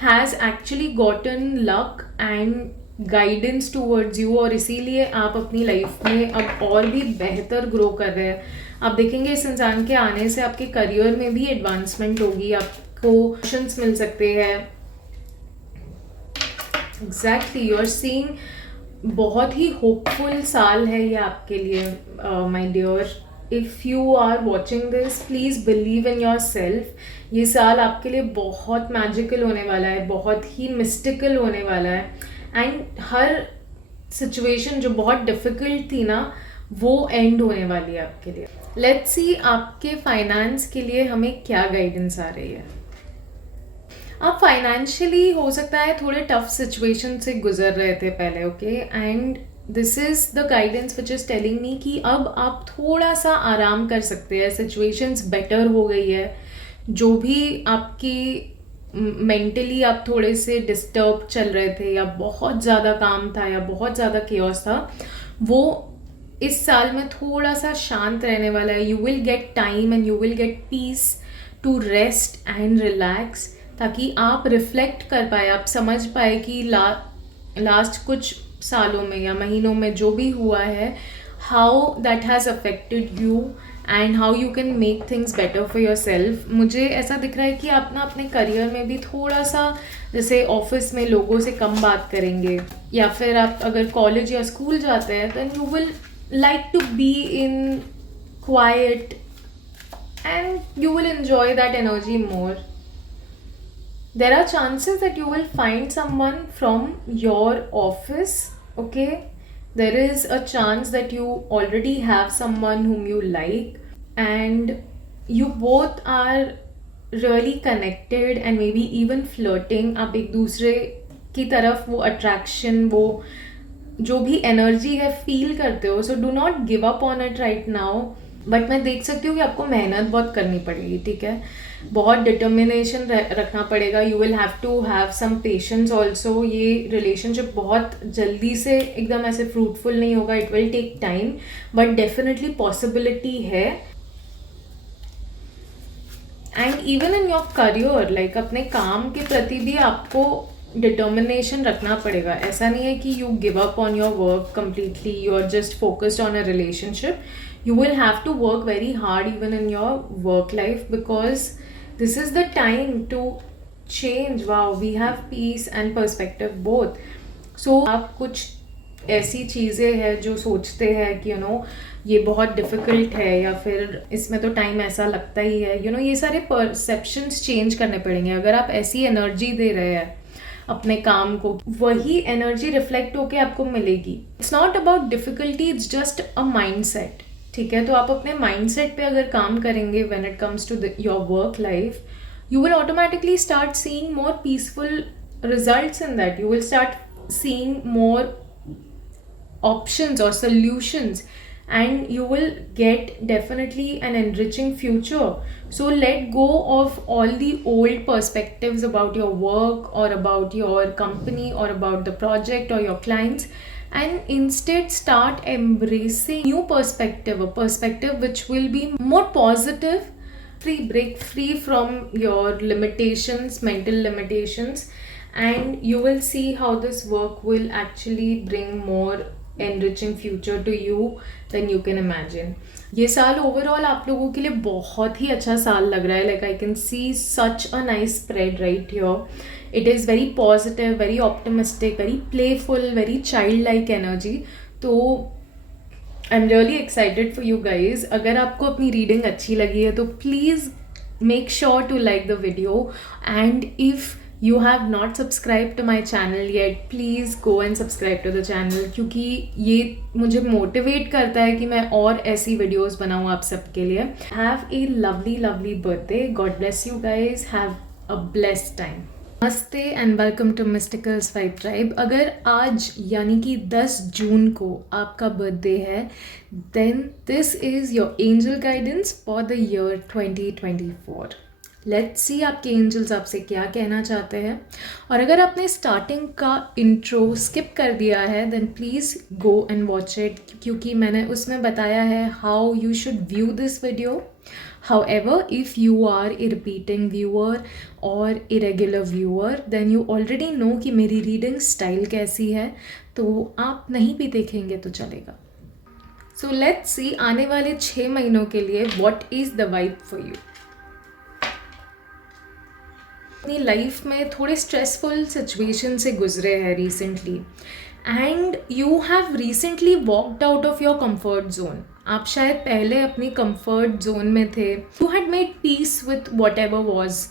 has actually gotten luck and guidance towards you और इसीलिए आप अपनी life में अब और भी बेहतर grow कर रहे हैं. आप देखेंगे इस इंसान के आने से आपके करियर में भी एडवांसमेंट होगी, आपको ऑप्शंस मिल सकते हैं. एग्जैक्टली, यू आर सीइंग बहुत ही होपफुल साल है ये आपके लिए my dear. If you are watching this, please believe in yourself. ये साल आपके लिए बहुत मैजिकल होने वाला है, बहुत ही मिस्टिकल होने वाला है एंड हर सिचुएशन जो बहुत डिफ़िकल्ट थी ना वो एंड होने वाली है आपके लिए. लेट्स सी आपके फाइनेंस के लिए हमें क्या गाइडेंस आ रही है. आप फाइनेंशियली हो सकता है थोड़े टफ सिचुएशन से गुजर रहे थे पहले. Okay, and this is the guidance which is telling me कि अब आप थोड़ा सा आराम कर सकते हैं. सिचुएशंस बेटर हो गई है. जो भी आपकी मेंटली आप थोड़े से डिस्टर्ब चल रहे थे या बहुत ज़्यादा काम था या बहुत ज़्यादा केओस था, वो इस साल में थोड़ा सा शांत रहने वाला है. You will get time and you will get peace to rest and relax, ताकि आप रिफ्लेक्ट कर पाए, आप समझ पाए कि लास्ट कुछ सालों में या महीनों में जो भी हुआ है, how that has affected you and how you can make things better for your self. मुझे ऐसा दिख रहा है कि आप ना अपने करियर में भी थोड़ा सा, जैसे ऑफिस में लोगों से कम बात करेंगे या फिर आप अगर कॉलेज या स्कूल जाते हैं then you will like to be in quiet and you will enjoy that energy more. There are chances that you will find someone from your office. Okay, there is a chance that you already have someone whom you like and you both are really connected and maybe even flirting. आप एक दूसरे की तरफ वो attraction, वो जो भी energy है feel करते हो. So do not give up on it right now. But मैं देख सकती हूँ कि आपको मेहनत बहुत करनी पड़ेगी. ठीक है, बहुत डिटर्मिनेशन रखना पड़ेगा. You will have to have some patience also. ये रिलेशनशिप बहुत जल्दी से एकदम ऐसे फ्रूटफुल नहीं होगा. It will take time but definitely possibility है. And even in your career, like अपने काम के प्रति भी आपको डिटर्मिनेशन रखना पड़ेगा. ऐसा नहीं है कि you give up on your work completely, you are just focused on a relationship. You will have to work very hard even in your work life because this is the time to change. Wow, we have peace and perspective both. So आप कुछ ऐसी चीज़ें हैं जो सोचते हैं कि ये बहुत डिफ़िकल्ट है या फिर इसमें तो टाइम ऐसा लगता ही है. ये सारे परसेप्शंस चेंज करने पड़ेंगे. अगर आप ऐसी एनर्जी दे रहे हैं अपने काम को, वही एनर्जी रिफ्लेक्ट होके आपको मिलेगी. It's not about difficulty, it's just a mind set. ठीक है, तो आप अपने माइंडसेट पे अगर काम करेंगे when it comes to your work life, you will automatically start seeing more peaceful results in that. You will start seeing more options or solutions and you will get definitely an enriching future. So let go of all the old perspectives about your work or about your company or about the project or your clients, and instead start embracing new perspective, a perspective which will be more positive, break free from your limitations, mental limitations, and you will see how this work will actually bring more enriching future to you than you can imagine. ये साल overall आप लोगों के लिए बहुत ही अच्छा साल लग रहा है. Like I can see such a nice spread right here. It is very positive, very optimistic, very playful, very child like energy. तो I am really excited for you guys. अगर आपको अपनी रीडिंग अच्छी लगी है तो please make sure to like the video, and if you have not subscribed to my channel yet, please go and subscribe to the channel, क्योंकि ये मुझे मोटिवेट करता है कि मैं और ऐसी वीडियोस बनाऊँ आप सबके लिए. Have a lovely lovely birthday. God bless you guys. Have a blessed time. नमस्ते and welcome to Mysticals vibe tribe. अगर आज यानी कि 10 जून को आपका बर्थडे है, then this is your angel guidance for the year 2024. Let's see आपके angels आपसे क्या कहना चाहते हैं. और अगर आपने स्टार्टिंग का इंट्रो स्किप कर दिया है then please go and watch it, क्योंकि मैंने उसमें बताया है how you should view this video. However, if you are a repeating viewer or a regular viewer, then you already know कि मेरी रीडिंग स्टाइल कैसी है, तो आप नहीं भी देखेंगे तो चलेगा. So let's see आने वाले 6 महीनों के लिए what is the vibe for you. अपनी लाइफ में थोड़े स्ट्रेसफुल सिचुएशन से गुजरे हैं recently, and you have recently walked out of your comfort zone. आप शायद पहले अपनी कंफर्ट जोन में थे. You had made peace with whatever was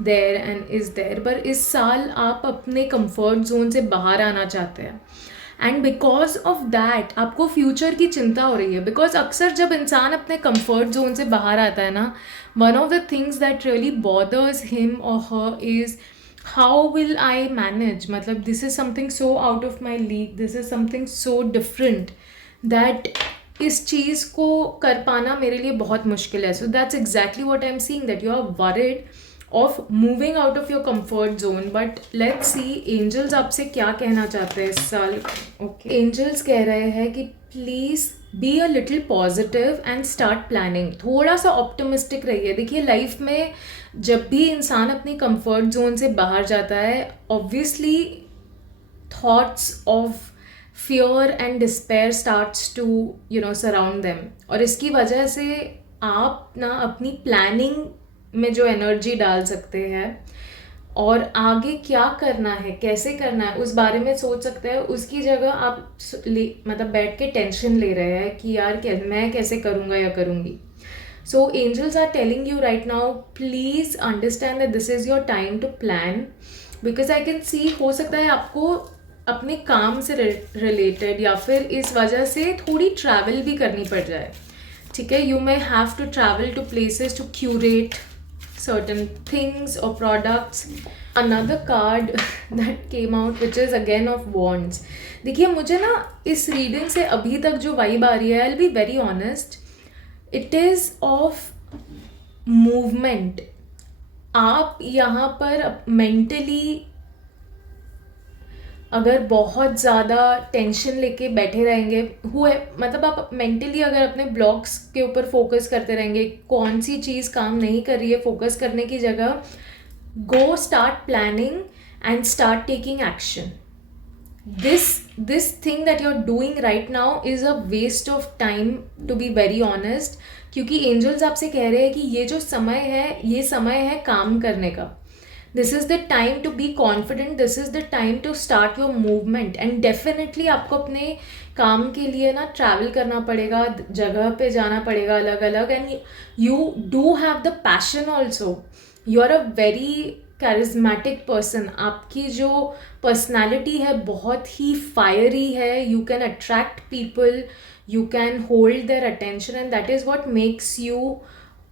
there and is there, पर इस साल आप अपने कंफर्ट जोन से बाहर आना चाहते हैं. एंड बिकॉज ऑफ दैट आपको फ्यूचर की चिंता हो रही है. बिकॉज अक्सर जब इंसान अपने कंफर्ट जोन से बाहर आता है ना, one of the things that really bothers him or her is how will I manage. मतलब this is something so out of my league, this is something so different that इस चीज़ को कर पाना मेरे लिए बहुत मुश्किल है. So that's exactly what I am seeing, that you are worried of moving out of your comfort zone. But let's see angels आपसे क्या कहना चाहते हैं इस साल. Okay, angels कह रहे हैं कि please be a little positive and start planning. थोड़ा सा optimistic रहिए. देखिए लाइफ में जब भी इंसान अपनी comfort zone से बाहर जाता है, obviously thoughts of fear and despair starts to surround them. और इसकी वजह से आप ना अपनी planning में जो एनर्जी डाल सकते हैं और आगे क्या करना है, कैसे करना है, उस बारे में सोच सकते हैं. उसकी जगह आप मतलब बैठ के टेंशन ले रहे हैं कि यार मैं कैसे करूँगा या करूँगी. So angels are telling you right now, please understand that this is your time to plan. Because I can see हो सकता है आपको अपने काम से रिलेटेड या फिर इस वजह से थोड़ी ट्रैवल भी करनी पड़ जाए. ठीक है, you may have to travel to places to curate certain things or products. Another card that came out which is again of wands. देखिए मुझे ना इस रीडिंग से अभी तक जो वाइब आ रही है, I'll be very honest, it is of movement. आप यहाँ पर मेंटली अगर बहुत ज़्यादा टेंशन लेके बैठे रहेंगे, मतलब आप मेंटली अगर अपने ब्लॉक्स के ऊपर फोकस करते रहेंगे, कौन सी चीज़ काम नहीं कर रही है, फोकस करने की जगह go start planning and start taking action. This thing that you are doing right now is a waste of time, to be very honest. क्योंकि एंजल्स आपसे कह रहे हैं कि ये जो समय है, ये समय है काम करने का. This is the time to be confident, this is the time to start your movement. And definitely आपको अपने काम के लिए ना ट्रैवल करना पड़ेगा, जगह पे जाना पड़ेगा अलग अलग. And you do have the passion also. You are a very charismatic person. आपकी जो पर्सनैलिटी है बहुत ही फायरी है. You can attract people, you can hold their attention, and that is what makes you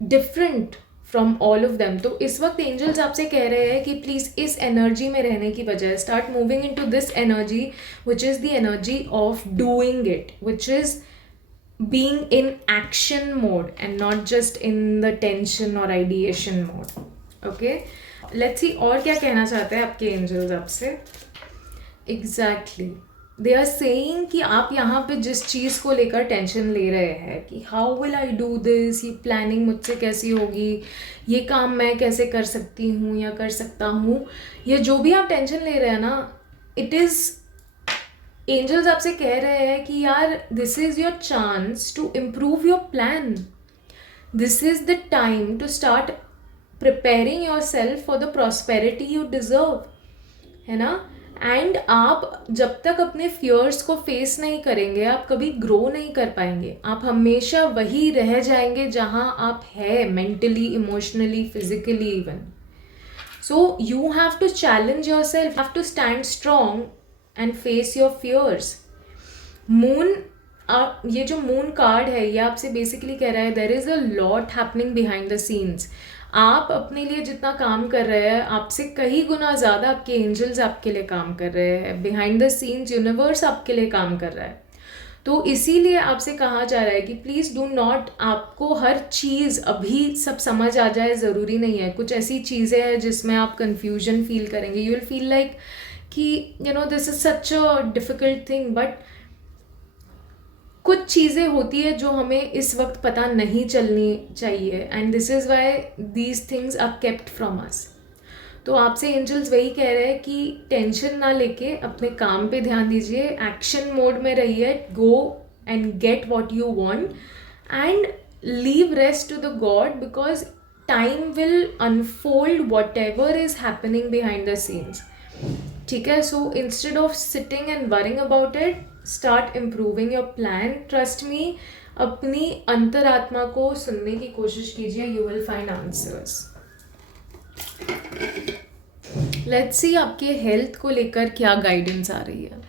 different from all of them. तो इस वक्त angels आपसे कह रहे हैं कि प्लीज़ इस एनर्जी में रहने की बजाय start moving in to this energy which is the energy of doing it, which is being in action mode and not just in the tension और ideation mode. Okay, let's see और क्या कहना चाहते हैं आपके एंजल्स आपसे. Exactly they are saying कि आप यहाँ पे जिस चीज़ को लेकर टेंशन ले रहे हैं कि how will I do this, ये प्लानिंग मुझसे कैसी होगी, ये काम मैं कैसे कर सकती हूँ या कर सकता हूँ, ये जो भी आप टेंशन ले रहे हैं ना, इट इज़ एंजल्स आपसे कह रहे हैं कि यार this is your chance to improve your plan, this is the time to start preparing yourself for the prosperity you deserve, है ना। एंड आप जब तक अपने फियर्स को फेस नहीं करेंगे आप कभी ग्रो नहीं कर पाएंगे, आप हमेशा वही रह जाएंगे जहाँ आप हैं, mentally, emotionally, physically even. So you have to challenge yourself, have to stand strong and face your fears. Moon, आप ये जो मून कार्ड है ये आपसे बेसिकली कह रहा है there is a lot happening behind the scenes. आप अपने लिए जितना काम कर रहे हैं आपसे कई गुना ज़्यादा आपके एंजल्स आपके लिए काम कर रहे हैं, बिहाइंड द सीन्स यूनिवर्स आपके लिए काम कर रहा है। तो इसीलिए आपसे कहा जा रहा है कि प्लीज़ डू नॉट, आपको हर चीज़ अभी सब समझ आ जाए ज़रूरी नहीं है। कुछ ऐसी चीज़ें हैं जिसमें आप कन्फ्यूजन फील करेंगे, यू विल फील लाइक कि you know this is such a difficult thing, but कुछ चीज़ें होती है जो हमें इस वक्त पता नहीं चलनी चाहिए, and this is why these things are kept from us. तो आपसे एंजल्स वही कह रहे हैं कि टेंशन ना लेके अपने काम पे ध्यान दीजिए, एक्शन मोड में रहिए, go and get what you want and leave rest to the god, because time will unfold whatever is happening behind the scenes, ठीक है। So instead of sitting and worrying about it, start improving your plan, trust me, अपनी अंतरात्मा को सुनने की कोशिश कीजिए, you will find answers. Let's see आपके हेल्थ को लेकर क्या गाइडेंस आ रही है।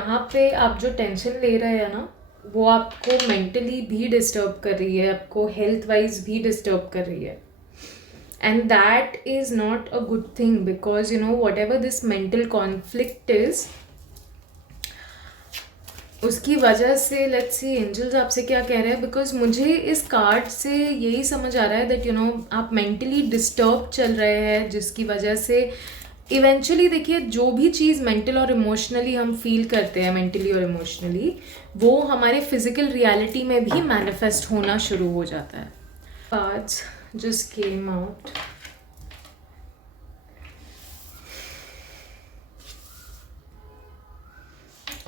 यहाँ पे आप जो टेंशन ले रहे हैं ना वो आपको मेंटली भी डिस्टर्ब कर रही है, आपको हेल्थ वाइज भी डिस्टर्ब कर रही है, and that is not a good thing, because you know whatever this mental conflict is, उसकी वजह से लेट्स सी एंजल्स आपसे क्या कह रहे हैं, बिकॉज मुझे इस कार्ड से यही समझ आ रहा है दैट यू नो आप मेंटली डिस्टर्ब चल रहे हैं, जिसकी वजह से इवेंचुअली देखिए जो भी चीज़ मेंटल और इमोशनली हम फील करते हैं, मेंटली और इमोशनली, वो हमारे फिजिकल रियलिटी में भी मैनिफेस्ट होना शुरू हो जाता है। Cards just came out.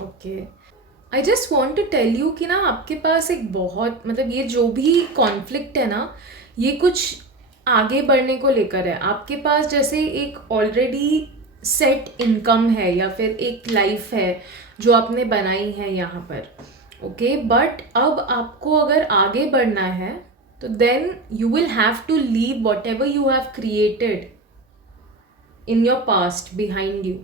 Okay. I just want to tell you कि ना आपके पास एक बहुत मतलब ये जो भी कॉन्फ्लिक्ट है ना ये कुछ आगे बढ़ने को लेकर है। आपके पास जैसे एक ऑलरेडी सेट इनकम है या फिर एक लाइफ है जो आपने बनाई है यहाँ पर, ओके, बट अब आपको अगर आगे बढ़ना है तो then you will have to leave whatever you have created in your past behind you.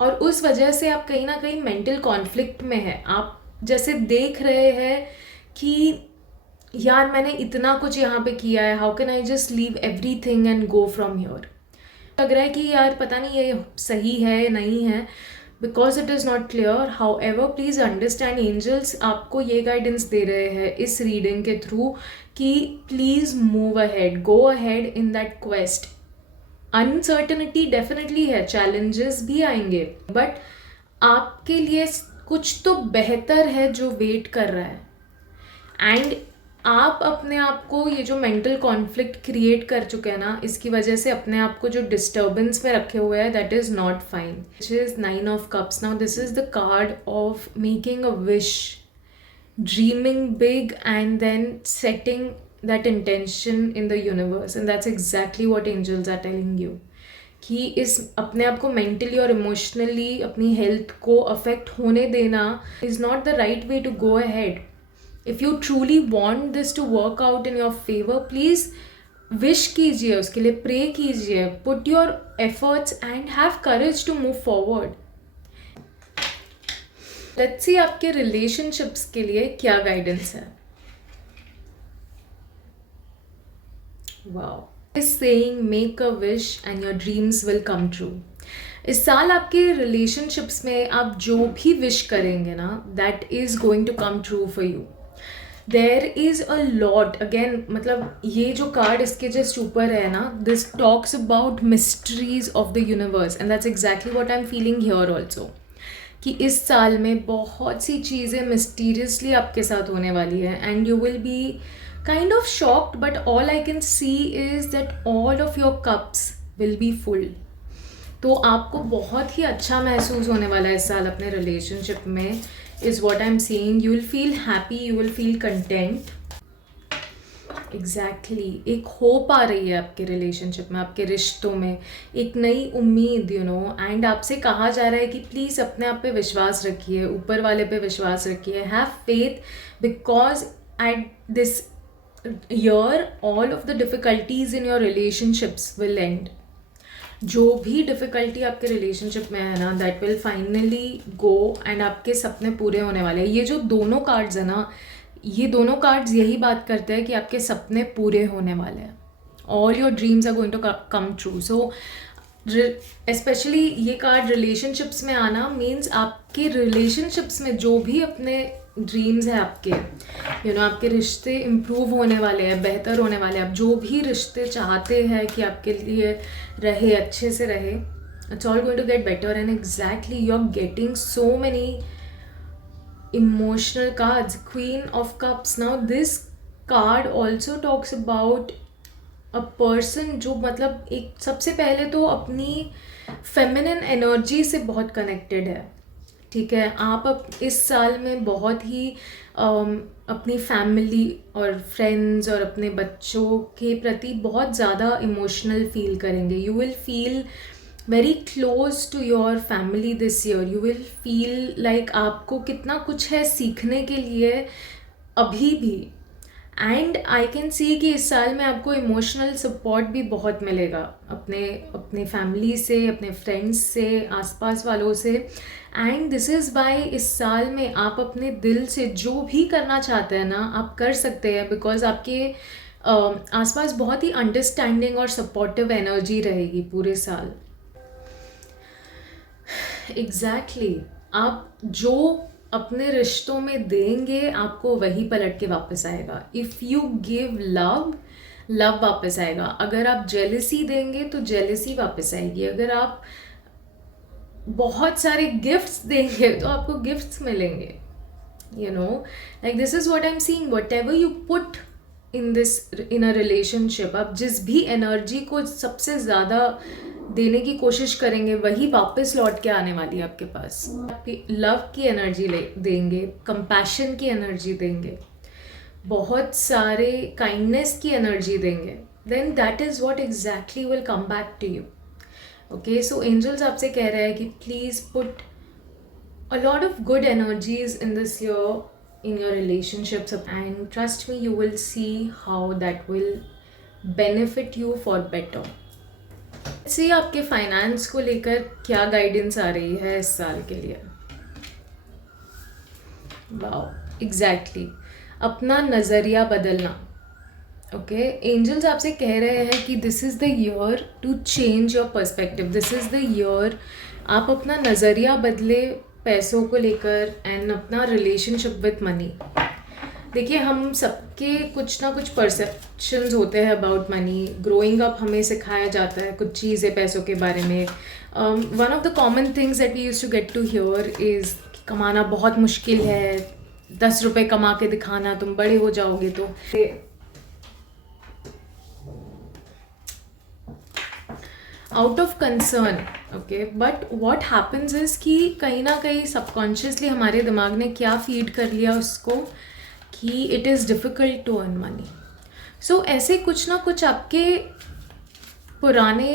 और उस वजह से आप कहीं ना कहीं मेंटल कॉन्फ्लिक्ट में है। आप जैसे देख रहे हैं कि यार मैंने इतना कुछ यहाँ पे किया है, how can I just leave everything and go from here. लग रहा है कि यार पता नहीं ये सही है नहीं है, because it is not clear. However please understand, angels आपको ये गाइडेंस दे रहे हैं इस रीडिंग के थ्रू कि please move ahead, go ahead in that quest. Uncertainty definitely है, चैलेंजेस भी आएंगे, बट आपके लिए कुछ तो बेहतर है जो वेट कर रहा है। एंड आप अपने आप को ये जो मेंटल कॉन्फ्लिक्ट क्रिएट कर चुके हैं ना, इसकी वजह से अपने आप को जो डिस्टर्बेंस में रखे हुए हैं, that is not fine. Which is 9 of Cups. Now this is the card of making a wish, dreaming big and then setting that intention in the universe, and that's exactly what angels are telling you कि इस अपने आप को mentally और emotionally अपनी health को affect होने देना is not the right way to go ahead. If you truly want this to work out in your favor, please wish कीजिए, उसके लिए pray कीजिए, put your efforts and have courage to move forward. Let's see आपके relationships के लिए क्या guidance है. Wow. Is saying make a wish and your dreams will come true. इस साल आपके relationships में आप जो भी wish करेंगे ना, that is going to come true for you. There is a lot, again मतलब ये जो कार्ड इसके जस्ट ऊपर है ना, this talks about mysteries of the universe, and that's exactly what I'm feeling here also. कि इस साल में बहुत सी चीज़ें mysteriously आपके साथ होने वाली है, and you will be kind of shocked, but all I can see is that all of your cups will be full. तो आपको बहुत ही अच्छा महसूस होने वाला है इस साल अपने रिलेशनशिप में, is what I am seeing. You will feel happy, you will feel content. Exactly एक होप आ रही है आपके रिलेशनशिप में, आपके रिश्तों में, एक नई उम्मीद, यू नो. एंड आपसे कहा जा रहा है कि प्लीज़ अपने आप पे विश्वास रखिए, ऊपर वाले पे विश्वास रखिए, have faith, because at this year all of the difficulties in your relationships will and. जो भी डिफ़िकल्टी आपके रिलेशनशिप में है ना, that will finally go and आपके सपने पूरे होने वाले हैं. ये जो दोनों कार्ड्स है ना, ये दोनों कार्ड्स यही बात करते हैं कि आपके सपने पूरे होने वाले हैं. All your dreams are going to come true. So specially ये कार्ड रिलेशनशिप्स में आना मीन्स आपके रिलेशनशिप्स में जो भी अपने ड्रीम्स हैं आपके, यू नो, आपके रिश्ते इम्प्रूव होने वाले हैं, बेहतर होने वाले हैं. आप जो भी रिश्ते चाहते हैं कि आपके लिए रहे, अच्छे से रहे, it's all going to get better. And exactly you are getting so many emotional cards. Queen of Cups. Now this card also talks about a person जो मतलब एक सबसे पहले तो अपनी फेमिनिन एनर्जी से बहुत कनेक्टेड है. ठीक है, आप इस साल में बहुत ही अपनी फैमिली और फ्रेंड्स और अपने बच्चों के प्रति बहुत ज़्यादा इमोशनल फील करेंगे. You will feel very close to your family this year. You will feel like आपको कितना कुछ है सीखने के लिए अभी भी. एंड आई कैन सी कि इस साल में आपको इमोशनल सपोर्ट भी बहुत मिलेगा अपने फैमिली से, अपने फ्रेंड्स से, आसपास वालों से. एंड दिस इज़ बाय इस साल में आप अपने दिल से जो भी करना चाहते हैं ना, आप कर सकते हैं, बिकॉज आपके आसपास बहुत ही अंडरस्टैंडिंग और सपोर्टिव एनर्जी रहेगी पूरे साल. एग्जैक्टली आप जो अपने रिश्तों में देंगे आपको वही पलट के वापस आएगा. If you give love, love वापस आएगा. अगर आप जेलसी देंगे तो जेलसी वापस आएगी. अगर आप बहुत सारे गिफ्ट्स देंगे तो आपको गिफ्ट्स मिलेंगे. You know, like this is what I am seeing. What ever you put in a relationship, आप जिस भी एनर्जी को सबसे ज़्यादा देने की कोशिश करेंगे वही वापस लौट के आने वाली है आपके पास. आपकी लव की एनर्जी देंगे, कंपैशन की एनर्जी देंगे, बहुत सारे काइंडनेस की एनर्जी देंगे, then that is what exactly will come back to you. Okay, so angels आपसे कह रहे हैं कि please put a lot of good energies in this year in your relationships and trust me, you will see how that will benefit you for better. See आपके finance को लेकर क्या guidance आ रही है इस साल के लिए. वाओ, एग्जैक्टली अपना नज़रिया बदलना. ओके, एंजल्स आपसे कह रहे हैं कि this is the year to change your perspective. This is the year आप अपना नज़रिया बदले पैसों को लेकर एंड अपना रिलेशनशिप विथ मनी. देखिए, हम सबके कुछ ना कुछ परसेप्शंस होते हैं अबाउट मनी. ग्रोइंग अप हमें सिखाया जाता है कुछ चीज़ें पैसों के बारे में. One of the common things that we used to get to hear is कमाना बहुत मुश्किल है, 10 रुपये कमा के दिखाना, तुम बड़े हो जाओगे तो. Out of concern. Okay, but what happens is कि कहीं ना कहीं सबकॉन्शियसली हमारे दिमाग ने क्या फीड कर लिया उसको कि it is difficult to earn money. So ऐसे कुछ ना कुछ आपके पुराने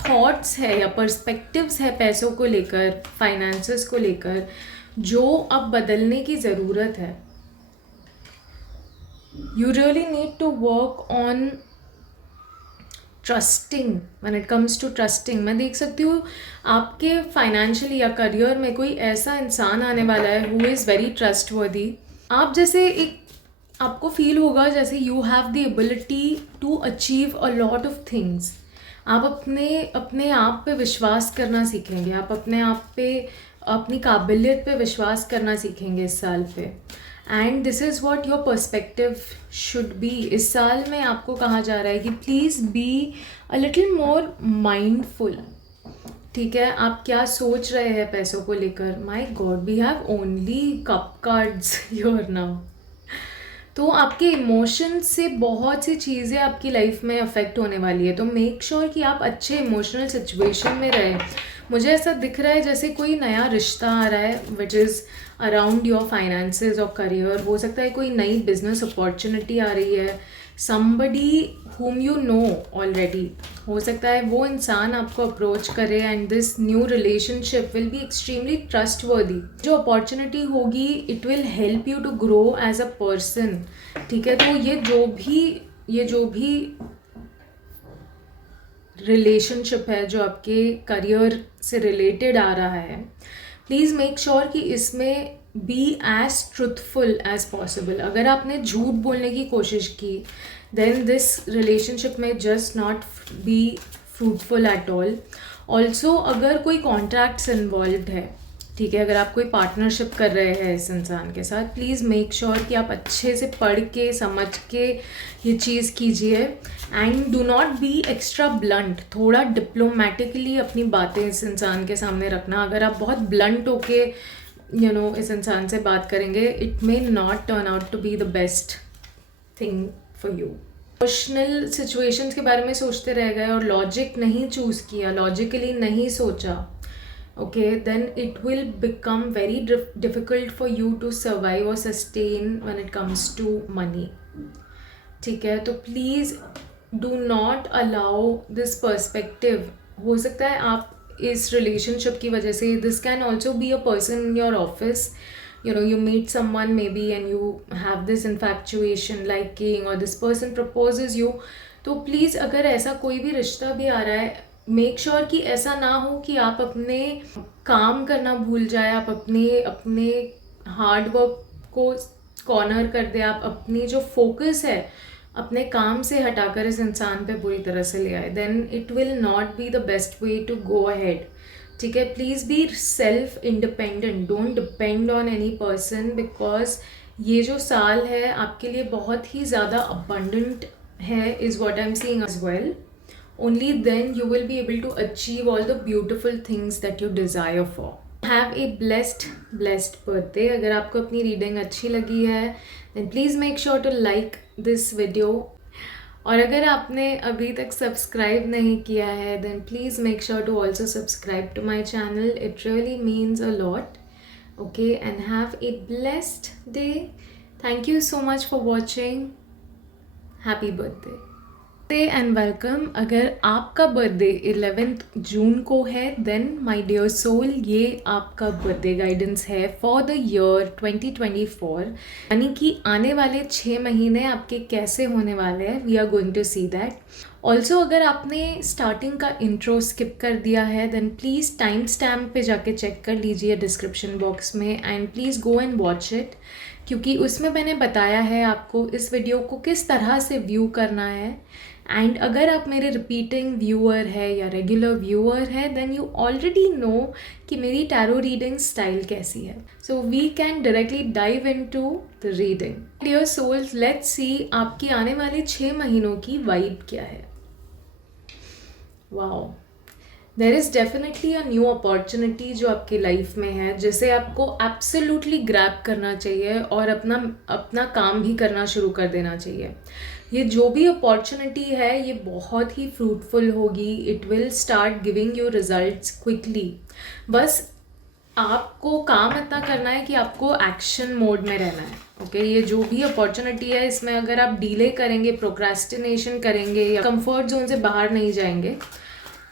थॉट्स है या पर्सपेक्टिव्स है पैसों को लेकर, फाइनेंसेस को लेकर, जो अब बदलने की ज़रूरत है. You really need to work on trusting. When it comes to trusting, मैं देख सकती हूँ आपके फाइनेंशियली या करियर में कोई ऐसा इंसान आने वाला है हु इज़ वेरी ट्रस्टवर्दी. आप जैसे एक आपको फील होगा जैसे you have the ability to achieve a lot of things. आप अपने आप पे विश्वास करना सीखेंगे. आप अपने आप पे, अपनी काबिलियत पे विश्वास करना सीखेंगे इस साल पे. And this is what your perspective should be. इस साल में आपको कहा जा रहा है कि please B a little more mindful. ठीक है, आप क्या सोच रहे हैं पैसों को लेकर. My God, we have only cup cards your now. तो आपके इमोशंस से बहुत सी चीज़ें आपकी लाइफ में अफेक्ट होने वाली है, तो मेक श्योर कि आप अच्छे इमोशनल सिचुएशन में रहें। मुझे ऐसा दिख रहा है जैसे कोई नया रिश्ता आ रहा है which is around your finances और करियर। हो सकता है कोई नई बिजनेस अपॉर्चुनिटी आ रही है, somebody whom you know already। हो सकता है वो इंसान आपको अप्रोच करे and this new relationship will be extremely trustworthy. जो अपॉर्चुनिटी होगी it will help you to grow as a person, ठीक है। तो ये जो भी रिलेशनशिप है जो आपके करियर से रिलेटेड आ रहा है, प्लीज़ मेक श्योर कि इसमें be as truthful as possible. अगर आपने झूठ बोलने की कोशिश की देन दिस रिलेशनशिप में just not be fruitful at all. Also अगर कोई कॉन्ट्रैक्ट्स इन्वॉल्व है, ठीक है, अगर आप कोई पार्टनरशिप कर रहे हैं इस इंसान के साथ, प्लीज़ मेक श्योर कि आप अच्छे से पढ़ के समझ के ये चीज़ कीजिए and do not be extra blunt. थोड़ा डिप्लोमेटिकली अपनी बातें इस इंसान के सामने रखना। अगर आप बहुत ब्लंट होके इस इंसान से बात करेंगे, it may not turn out to be the best thing for you. Emotional situations के बारे में सोचते रह गए और लॉजिक नहीं चूज़ किया, लॉजिकली नहीं सोचा, okay, then it will become very difficult for you to survive or sustain when it comes to money, ठीक है। तो please do not allow this perspective. हो सकता है आप इस रिलेशनशिप की वजह से, this can also B a person in your office, you meet someone maybe and you have this infatuation, liking, or this person proposes you। तो please अगर ऐसा कोई भी रिश्ता भी आ रहा है, मेक श्योर कि ऐसा ना हो कि आप अपने काम करना भूल जाए, आप अपने हार्ड वर्क को कॉर्नर कर दे, आप अपनी जो फोकस है अपने काम से हटाकर इस इंसान पे पूरी तरह से ले आए, then it will not be the best way to go ahead, ठीक है। Please be self independent, don't depend on any person, because ये जो साल है आपके लिए बहुत ही ज़्यादा अबंडेंट है, is what I am seeing as well. Only then you will be able to achieve all the beautiful things that you desire for. Have a blessed birthday. अगर आपको अपनी रीडिंग अच्छी लगी है then please make sure to like this video. और अगर आपने अभी तक सब्सक्राइब नहीं किया है then please make sure to also subscribe to my channel. It really means a lot. Okay, and have a blessed day. Thank you so much for watching. Happy birthday. And welcome. अगर आपका birthday 11 जून को है then my dear soul, ये आपका birthday guidance है for the year 2024, यानी कि आने वाले 6 महीने आपके कैसे होने वाले हैं। We are going to see that. Also अगर आपने स्टार्टिंग का इंट्रो स्किप कर दिया है देन प्लीज़ टाइम स्टैम्प पे जाके चेक कर लीजिए डिस्क्रिप्शन बॉक्स में, and please go and watch it, क्योंकि उसमें मैंने बताया है आपको इस वीडियो को किस तरह से व्यू करना है। एंड अगर आप मेरे रिपीटिंग व्यूअर है या रेगुलर व्यूअर है देन यू ऑलरेडी नो कि मेरी टैरो रीडिंग स्टाइल कैसी है। So we can directly dive into the reading. Dear souls, let's see आपकी आने वाले 6 महीनों की वाइब क्या है। Wow, there is definitely a new opportunity जो आपकी लाइफ में है, जिसे आपको एब्सोल्युटली ग्रैब करना चाहिए और अपना काम भी करना शुरू कर देना चाहिए। ये जो भी अपॉर्चुनिटी है ये बहुत ही फ्रूटफुल होगी, it will start giving you results quickly. बस आपको काम इतना करना है कि आपको एक्शन मोड में रहना है। ओके, ये जो भी अपॉर्चुनिटी है इसमें अगर आप डिले करेंगे, प्रोक्रेस्टिनेशन करेंगे या कंफर्ट जोन से बाहर नहीं जाएंगे,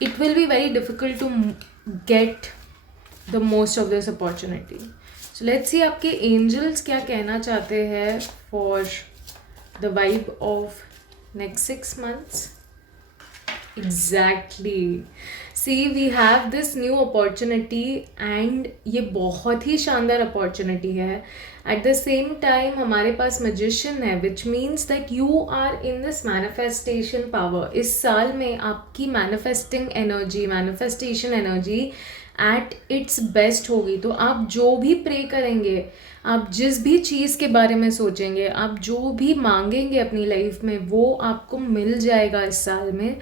it will be very difficult to get the most of this opportunity. So let's see आपके angels क्या कहना चाहते हैं for the vibe of next 6 months. Exactly. See, we have this new opportunity and ये बहुत ही शानदार अपॉर्चुनिटी है। At the same time हमारे पास magician है, which means that you are in this manifestation power. इस साल में आपकी manifesting energy, manifestation energy at its best होगी। तो आप जो भी प्रे करेंगे, आप जिस भी चीज़ के बारे में सोचेंगे, आप जो भी मांगेंगे अपनी लाइफ में, वो आपको मिल जाएगा इस साल में,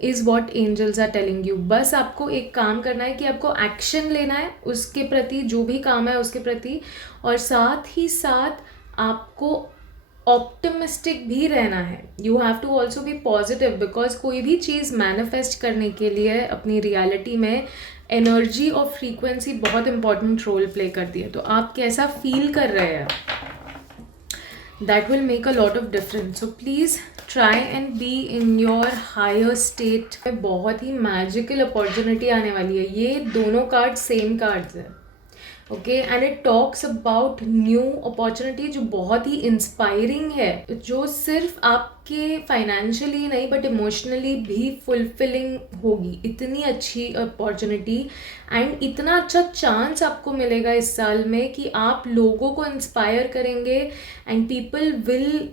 is what angels are telling you. बस आपको एक काम करना है कि आपको एक्शन लेना है उसके प्रति, जो भी काम है उसके प्रति, और साथ ही साथ आपको ऑप्टिमिस्टिक भी रहना है, you have to also be positive, because कोई भी चीज़ मैनिफेस्ट करने के लिए अपनी रियलिटी में एनर्जी और फ्रीक्वेंसी बहुत इंपॉर्टेंट रोल प्ले करती है. तो आप कैसा फील कर रहे हैं, that will make a lot of difference. So please try and be in your higher state. बहुत ही मैजिकल अपॉर्चुनिटी आने वाली है. ये दोनों कार्ड सेम कार्ड्स हैं, okay, and it talks about new opportunity जो बहुत ही इंस्पायरिंग है, जो सिर्फ आपके फाइनेंशियली नहीं बट इमोशनली भी फुलफिलिंग होगी. इतनी अच्छी अपॉर्चुनिटी एंड इतना अच्छा चांस आपको मिलेगा इस साल में कि आप लोगों को इंस्पायर करेंगे एंड पीपल विल,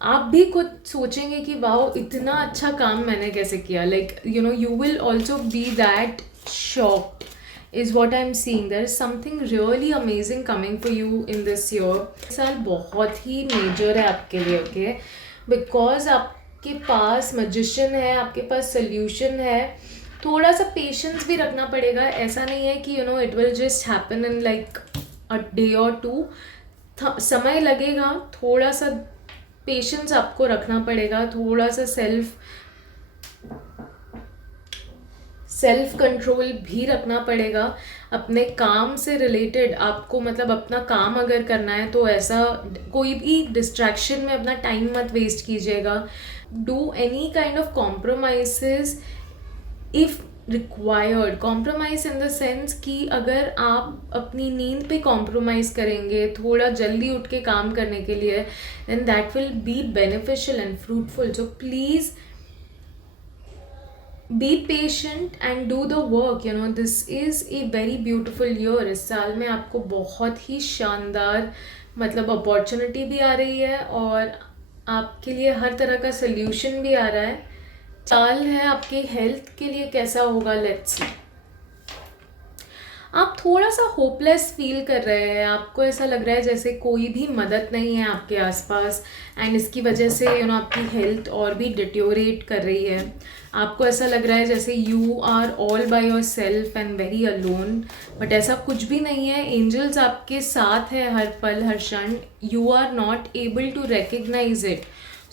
आप भी खुद सोचेंगे कि वाओ इतना अच्छा काम मैंने कैसे किया. Like you know you will also be that shocked is what I'm seeing. There is something really amazing coming for you in this year. साल बहुत ही मेजर है आपके लिए, ओके, बिकॉज आपके पास मैजिशियन है, आपके पास सोल्यूशन है. थोड़ा सा पेशेंस भी रखना पड़ेगा. ऐसा नहीं है कि you know it will just happen in like a day और टू. समय लगेगा, थोड़ा सा पेशेंस आपको रखना पड़ेगा, थोड़ा सा सेल्फ कंट्रोल भी रखना पड़ेगा. अपने काम से रिलेटेड आपको, मतलब अपना काम अगर करना है तो ऐसा कोई भी डिस्ट्रैक्शन में अपना टाइम मत वेस्ट कीजिएगा. Do any kind of compromises if required. Compromise in the sense कि अगर आप अपनी नींद पे कॉम्प्रोमाइज़ करेंगे थोड़ा जल्दी उठ के काम करने के लिए, then that will be beneficial and fruitful. So please be patient and do the work. You know this is a very beautiful year. इस साल में आपको बहुत ही शानदार मतलब अपॉर्चुनिटी भी आ रही है और आपके लिए हर तरह का सल्यूशन भी आ रहा है. साल है आपके हेल्थ के लिए कैसा होगा, लेट्स सी. आप थोड़ा सा होपलेस फील कर रहे हैं. आपको ऐसा लग रहा है जैसे कोई भी मदद नहीं है आपके आसपास एंड इसकी वजह से यू नो आपकी हेल्थ और भी डिटोरेट कर रही है. आपको ऐसा लग रहा है जैसे you are all by yourself and very alone, but ऐसा कुछ भी नहीं है. एंजल्स आपके साथ है हर पल हर क्षण. You are not able to recognise it.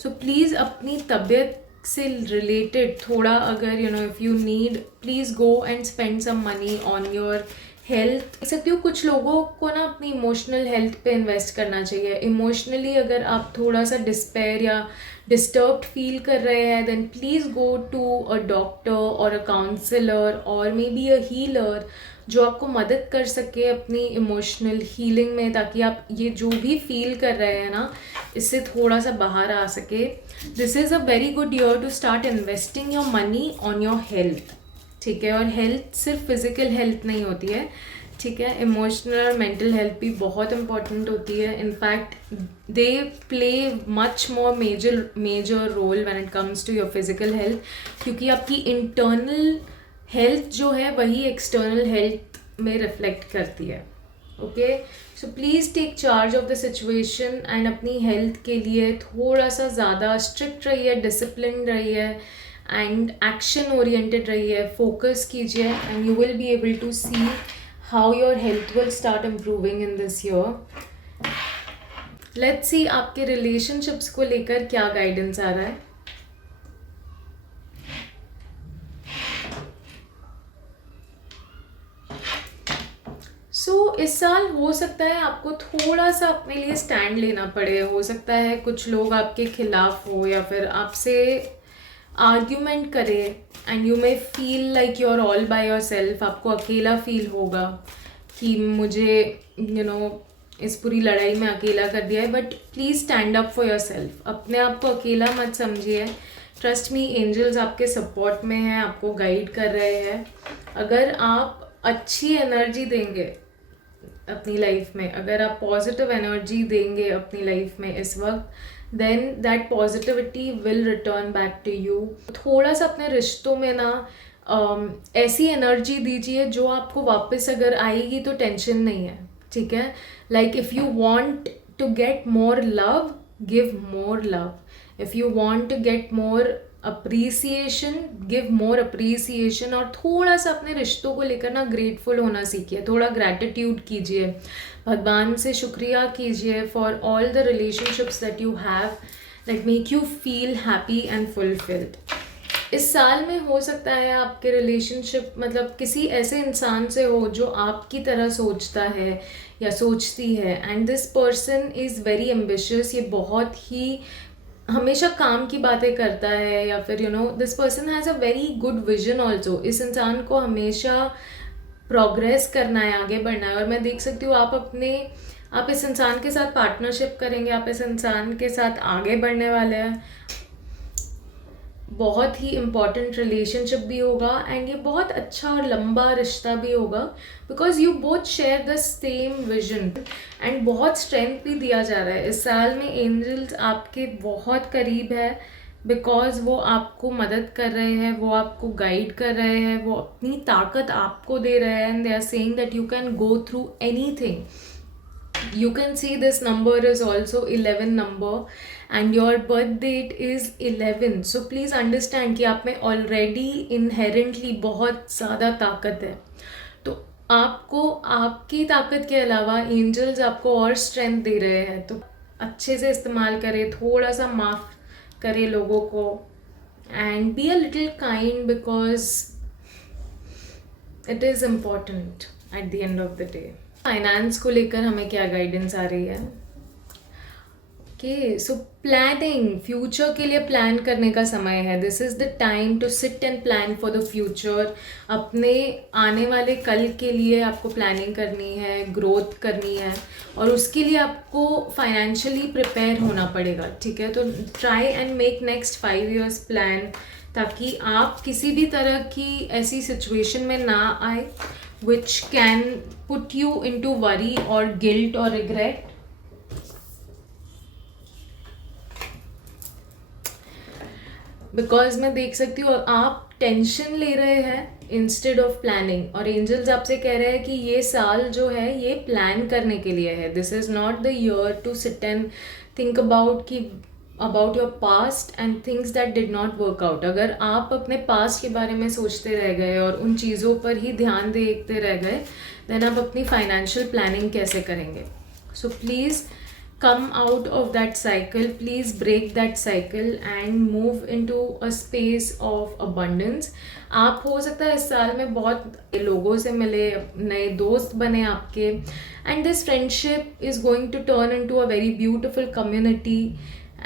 So please अपनी तबीयत से रिलेटेड थोड़ा, अगर you know if you need, please go and spend some money on your health. देख सकते हो कुछ लोगों को ना अपनी इमोशनल हेल्थ पे इन्वेस्ट करना चाहिए. इमोशनली अगर आप थोड़ा सा डिस्पेयर या डिस्टर्ब्ड फील कर रहे हैं, then please go to a doctor और अ काउंसलर और मे बी अ हीलर जो आपको मदद कर सके अपनी इमोशनल हीलिंग में, ताकि आप ये जो भी फील कर रहे हैं ना इससे थोड़ा सा बाहर आ सके. This is a very good year to start investing your money on your health, ठीक है. और हेल्थ सिर्फ फिजिकल हेल्थ नहीं होती है, ठीक है. इमोशनल और मेंटल हेल्थ भी बहुत इंपॉर्टेंट होती है. In fact they play much more major role when it comes to your physical health, क्योंकि आपकी इंटरनल हेल्थ जो है वही एक्सटर्नल हेल्थ में रिफ्लेक्ट करती है, okay. So please take charge of the situation and अपनी हेल्थ के लिए थोड़ा सा ज़्यादा स्ट्रिक्ट रहिए, डिसिप्लिन रहिए एंड एक्शन ओरिएंटेड रहिए. फोकस कीजिए and you will be able to see how your health will start improving in this year. Let's see आपके रिलेशनशिप्स को लेकर क्या गाइडेंस आ रहा है. इस साल हो सकता है आपको थोड़ा सा अपने लिए स्टैंड लेना पड़े. हो सकता है कुछ लोग आपके खिलाफ हो या फिर आपसे आर्ग्यूमेंट करे and you may feel like you are all by yourself. आपको अकेला फील होगा कि मुझे यू नो इस पूरी लड़ाई में अकेला कर दिया है. But please stand up for your self. अपने आप को अकेला मत समझिए. ट्रस्ट मी, एंजल्स आपके सपोर्ट में हैं, आपको गाइड कर रहे हैं. अगर आप अच्छी एनर्जी देंगे अपनी लाइफ में, अगर आप पॉजिटिव एनर्जी देंगे अपनी लाइफ में इस वक्त, then that positivity will return back to you. थोड़ा सा अपने रिश्तों में ना ऐसी एनर्जी दीजिए जो आपको वापस अगर आएगी तो टेंशन नहीं है, ठीक है. Like if you want to get more love, give more love. If you want to get more appreciation, give more appreciation, और थोड़ा सा अपने रिश्तों को लेकर ना ग्रेटफुल होना सीखिए, थोड़ा ग्रैटिट्यूड कीजिए, भगवान से शुक्रिया कीजिए for all the relationships that you have that make you feel happy and fulfilled. इस साल में हो सकता है आपके रिलेशनशिप मतलब किसी ऐसे इंसान से हो जो आपकी तरह सोचता है या सोचती है, and this person is very ambitious, ये बहुत ही हमेशा काम की बातें करता है, या फिर this person has a very good vision also. इस इंसान को हमेशा प्रोग्रेस करना है, आगे बढ़ना है, और मैं देख सकती हूँ आप इस इंसान के साथ पार्टनरशिप करेंगे, आप इस इंसान के साथ आगे बढ़ने वाले हैं। बहुत ही इम्पॉर्टेंट रिलेशनशिप भी होगा, एंड ये बहुत अच्छा और लंबा रिश्ता भी होगा, because you both share the same vision, and बहुत स्ट्रेंथ भी दिया जा रहा है। इस साल में एंजल्स आपके बहुत करीब है, बिकॉज वो आपको मदद कर रहे हैं, वो आपको गाइड कर रहे हैं, वो अपनी ताकत आपको दे रहे हैं, and they are saying that you can go through anything. You can see this number is also 11 number and your birth date is 11, so please understand कि आप में already inherently बहुत ज़्यादा ताकत है। तो आपको आपकी ताकत के अलावा एंजल्स आपको और स्ट्रेंथ दे रहे हैं, तो अच्छे से इस्तेमाल करें, थोड़ा सा माफ़ करें लोगों को, and B a little kind because it is important at the end of the day. Finance को लेकर हमें क्या गाइडेंस आ रही है? ओके, सो प्लानिंग, फ्यूचर के लिए प्लान करने का समय है। This is the time to sit and plan for the future. अपने आने वाले कल के लिए आपको प्लानिंग करनी है, ग्रोथ करनी है, और उसके लिए आपको फाइनेंशियली प्रिपेयर होना पड़ेगा, ठीक है? तो try and make next 5 years plan, ताकि आप किसी भी तरह की ऐसी सिचुएशन में ना आए which can put you into worry or guilt or regret. Because मैं देख सकती हूँ आप टेंशन ले रहे हैं इंस्टेड ऑफ प्लानिंग, और एंजल्स आपसे कह रहे हैं कि ये साल जो है ये प्लान करने के लिए है। This is not the year to sit and think about your past and things that did not work out. अगर आप अपने पास्ट के बारे में सोचते रह गए और उन चीज़ों पर ही ध्यान देखते रह गए, देन आप अपनी फाइनेंशियल प्लानिंग कैसे करेंगे? So please come out of that cycle, please break that cycle and move into a space of abundance. आप हो सकता है इस साल में बहुत लोगों से मिले, नए दोस्त बने आपके, and this friendship is going to turn into a very beautiful community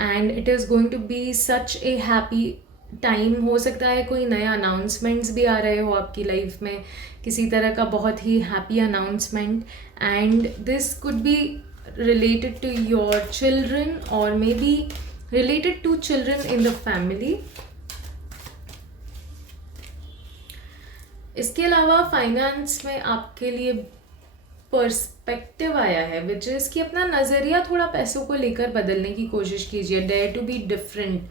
and it is going to be such a happy time. हो सकता है कोई नए अनाउंसमेंट्स भी आ रहे हो आपकी लाइफ में, किसी तरह का बहुत ही happy announcement, and this could be related to your children or maybe related to children in the family. इसके अलावा फाइनेंस में आपके लिए पर्सपेक्टिव आया है, विच इज़ कि अपना नज़रिया थोड़ा पैसों को लेकर बदलने की कोशिश कीजिए। Dare to be different,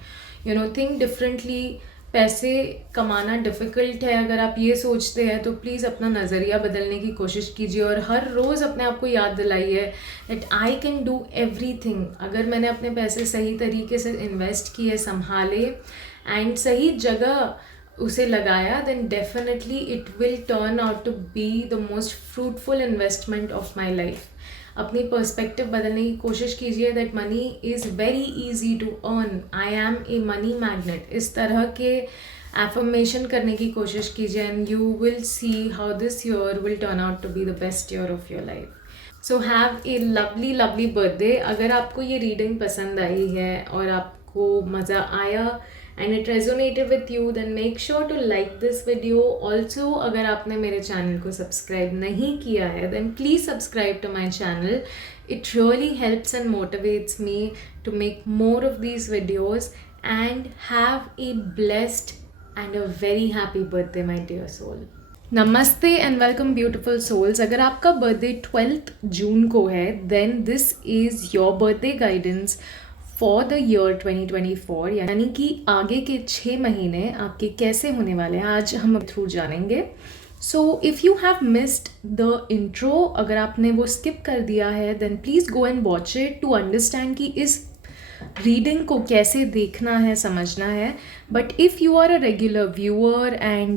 think differently. पैसे कमाना डिफ़िकल्ट है, अगर आप ये सोचते हैं तो प्लीज़ अपना नज़रिया बदलने की कोशिश कीजिए, और हर रोज़ अपने आप को याद दिलाइए that I can do everything. अगर मैंने अपने पैसे सही तरीके से इन्वेस्ट किए, संभाले एंड सही जगह उसे लगाया, then definitely it will turn out to be the most fruitful investment of my life. अपनी पर्सपेक्टिव बदलने की कोशिश कीजिए that money is very easy to earn, I am a money magnet. इस तरह के एफर्मेशन करने की कोशिश कीजिए, and you will see how this year will turn out to be the best year of your life. So have a lovely lovely birthday. अगर आपको ये रीडिंग पसंद आई है और आपको मज़ा आया and it resonated with you, then make sure to like this video. Also, अगर आपने मेरे चैनल को सब्सक्राइब नहीं किया है, then please subscribe to my channel. It really helps and motivates me to make more of these videos, and have a blessed and a very happy birthday, my dear soul. नमस्ते and welcome beautiful souls. अगर आपका birthday 12 जून को है, then this is your birthday guidance for the year 2024, यानी कि आगे के 6 महीने आपके कैसे होने वाले हैं, आज हम थ्रू जानेंगे। So if you have missed the intro, अगर आपने वो स्किप कर दिया है, then please go and watch it to understand कि इस रीडिंग को कैसे देखना है, समझना है. But if you are a regular viewer and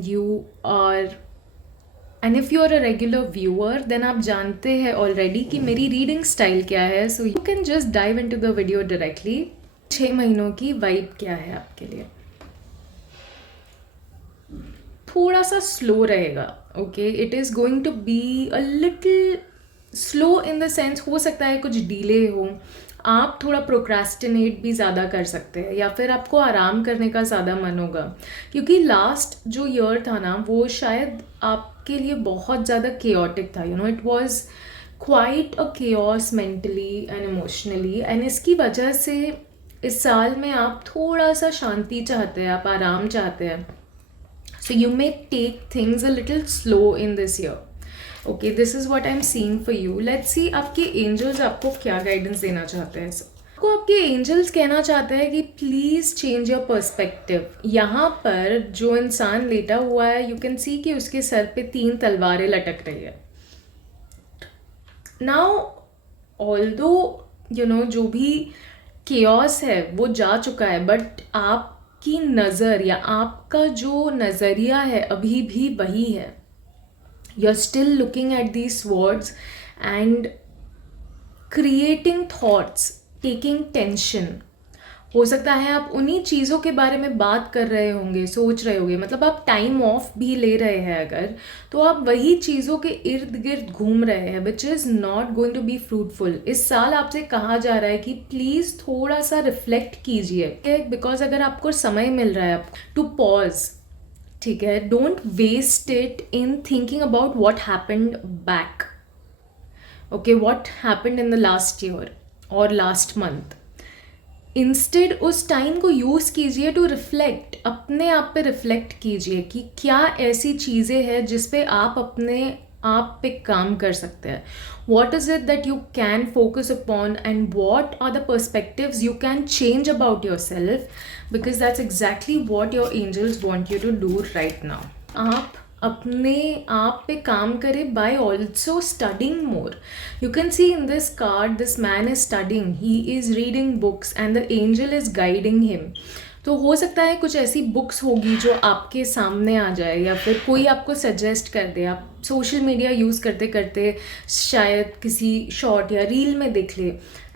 if you are a regular viewer then आप जानते हैं ऑलरेडी कि मेरी रीडिंग स्टाइल क्या है. So you can just dive into the video directly. 6 महीनों की वाइब क्या है आपके लिए? थोड़ा सा स्लो रहेगा. Okay, it is going to be a little slow in the sense, हो सकता है कुछ डिले हो, आप थोड़ा प्रोक्रास्टिनेट भी ज़्यादा कर सकते हैं, या फिर आपको आराम करने का ज़्यादा मन होगा. क्योंकि लास्ट जो ईयर था ना, वो शायद आपके लिए बहुत ज़्यादा केओटिक था. It was quite a chaos mentally and emotionally. And इसकी वजह से इस साल में आप थोड़ा सा शांति चाहते हैं, आप आराम चाहते हैं. So you may take things a little slow in this year. Okay, this is what I'm seeing for you. Let's see आपके angels आपको क्या guidance देना चाहते हैं. आपको आपके angels कहना चाहते हैं कि please change your perspective. यहाँ पर जो इंसान लेटा हुआ है, you can see कि उसके सर पे 3 तलवारें लटक रही है. Now, although जो भी chaos है वो जा चुका है, but आपकी नज़र या आपका जो नज़रिया है अभी भी वही है. You're still looking at these swords and creating thoughts, taking tension. हो सकता है आप उन्हीं चीज़ों के बारे में बात कर रहे होंगे, सोच रहे होंगे. मतलब आप टाइम ऑफ भी ले रहे हैं अगर, तो आप वही चीज़ों के इर्द गिर्द घूम रहे हैं, which is not going to be fruitful. इस साल आपसे कहा जा रहा है कि प्लीज़ थोड़ा सा रिफ्लेक्ट कीजिए, बिकॉज अगर आपको समय मिल रहा है टू पॉज, ठीक है, don't waste it in thinking about what happened back. Okay, what happened in the last year और लास्ट मंथ. इंस्टेड उस टाइम को यूज़ कीजिए टू रिफ्लेक्ट, अपने आप पे रिफ्लेक्ट कीजिए कि क्या ऐसी चीज़ें हैं जिस पे आप अपने आप पे काम कर सकते हैं. What is it that you can focus upon and what are the perspectives you can change about yourself, because that's exactly what your angels want you to do right now. आप अपने आप पे काम करें by also studying more. You can see in this card, this man is studying, he is reading books and the angel is guiding him. तो हो सकता है कुछ ऐसी बुक्स होगी जो आपके सामने आ जाए, या फिर कोई आपको सजेस्ट कर दे. आप सोशल मीडिया यूज़ करते करते शायद किसी शॉर्ट या रील में देख ले,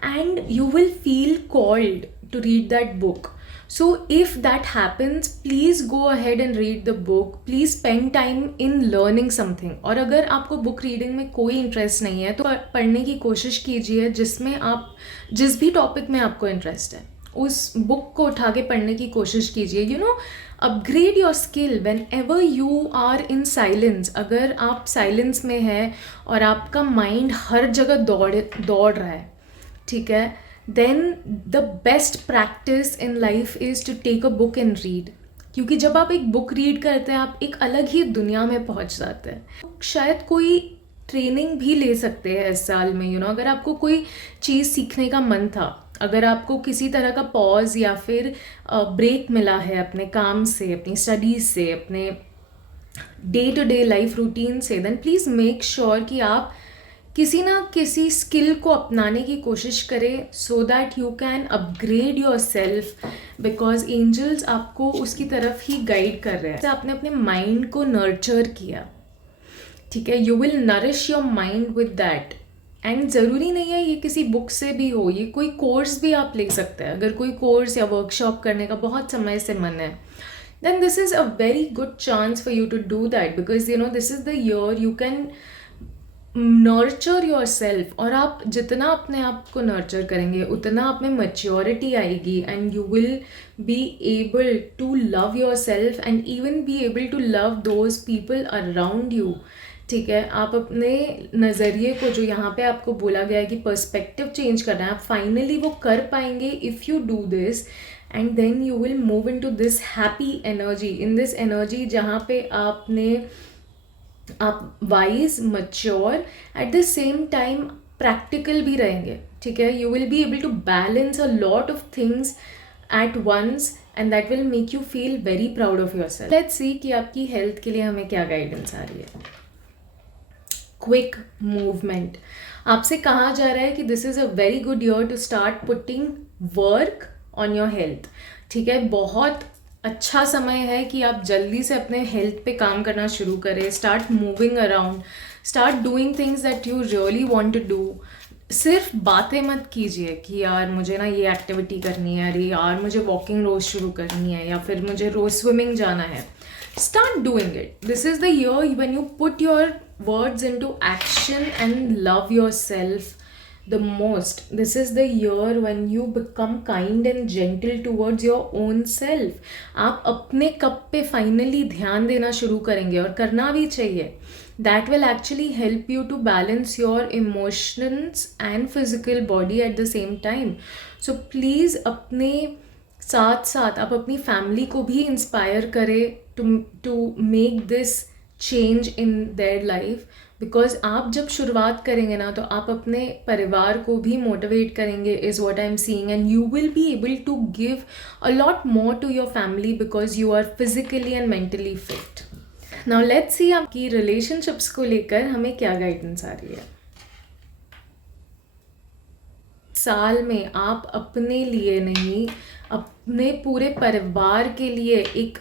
and you will feel called to read that book. So if that happens, please go ahead and read the book. Please spend time in learning something. और अगर आपको बुक रीडिंग में कोई इंटरेस्ट नहीं है तो पढ़ने की कोशिश कीजिए जिसमें आप, जिस भी टॉपिक में आपको इंटरेस्ट है उस बुक को उठा के पढ़ने की कोशिश कीजिए. Upgrade your skill whenever you are in silence. अगर आप साइलेंस में हैं और आपका माइंड हर जगह दौड़ रहा है, ठीक है, then the best practice in life is to take a book and read. क्योंकि जब आप एक बुक रीड करते हैं आप एक अलग ही दुनिया में पहुंच जाते हैं. शायद कोई ट्रेनिंग भी ले सकते हैं इस साल में. अगर आपको कोई चीज़ सीखने का मन था, अगर आपको किसी तरह का पॉज या फिर ब्रेक मिला है अपने काम से, अपनी स्टडीज़ से, अपने day to day life routine से, देन प्लीज़ मेक श्योर कि आप किसी ना किसी स्किल को अपनाने की कोशिश करें, so that you can upgrade yourself, because angels आपको उसकी तरफ ही गाइड कर रहे हैं. आपने अपने माइंड को नर्चर किया, ठीक है, you will nourish your mind with that. And ज़रूरी नहीं है ये किसी बुक से भी हो, ये कोई कोर्स भी आप ले सकते हैं. अगर कोई कोर्स या वर्कशॉप करने का बहुत समय से मन है, then this is a very good chance for you to do that, because this is the year you can nurture your self. और आप जितना अपने आप को नर्चर करेंगे उतना आप में मैच्योरिटी आएगी, and you will be able to love yourself and even be able to love those people around you. ठीक है, आप अपने नज़रिए को, जो यहाँ पे आपको बोला गया है कि पर्सपेक्टिव चेंज करना है, आप फाइनली वो कर पाएंगे if you do this. And then you will move in to this happy energy, in this energy जहाँ पे आप wise, mature, at the same time practical भी रहेंगे. ठीक है, you will be able to balance a lot of things at once, and that will make you feel very proud of yourself. Let's see कि आपकी health के लिए हमें क्या गाइडेंस आ रही है. Quick movement. आपसे कहा जा रहा है कि this is a very good year to start putting work on your health. ठीक है, बहुत अच्छा समय है कि आप जल्दी से अपने हेल्थ पे काम करना शुरू करें. Start moving around, start doing things that you really want to do. सिर्फ बातें मत कीजिए कि यार मुझे ना ये एक्टिविटी करनी है, अरे यार मुझे वॉकिंग रोज शुरू करनी है, या फिर मुझे रोज स्विमिंग जाना है. Start doing it. This is the year when you put your words into action and love yourself the most. This is the year when you become kind and gentle towards your own self. आप अपने cup पे finally ध्यान देना शुरू करेंगे, और करना भी चाहिए. That will actually help you to balance your emotions and physical body at the same time. So please अपने साथ साथ आप अपनी फैमिली को भी इंस्पायर करें to make this change in their life. Because आप जब शुरुआत करेंगे ना, तो आप अपने परिवार को भी मोटिवेट करेंगे, is what I am seeing. And you will be able to give a lot more to your family because you are physically and mentally fit. Now let's see आपकी रिलेशनशिप्स को लेकर हमें क्या गाइडेंस आ रही है. साल में आप अपने लिए नहीं, अपने पूरे परिवार के लिए एक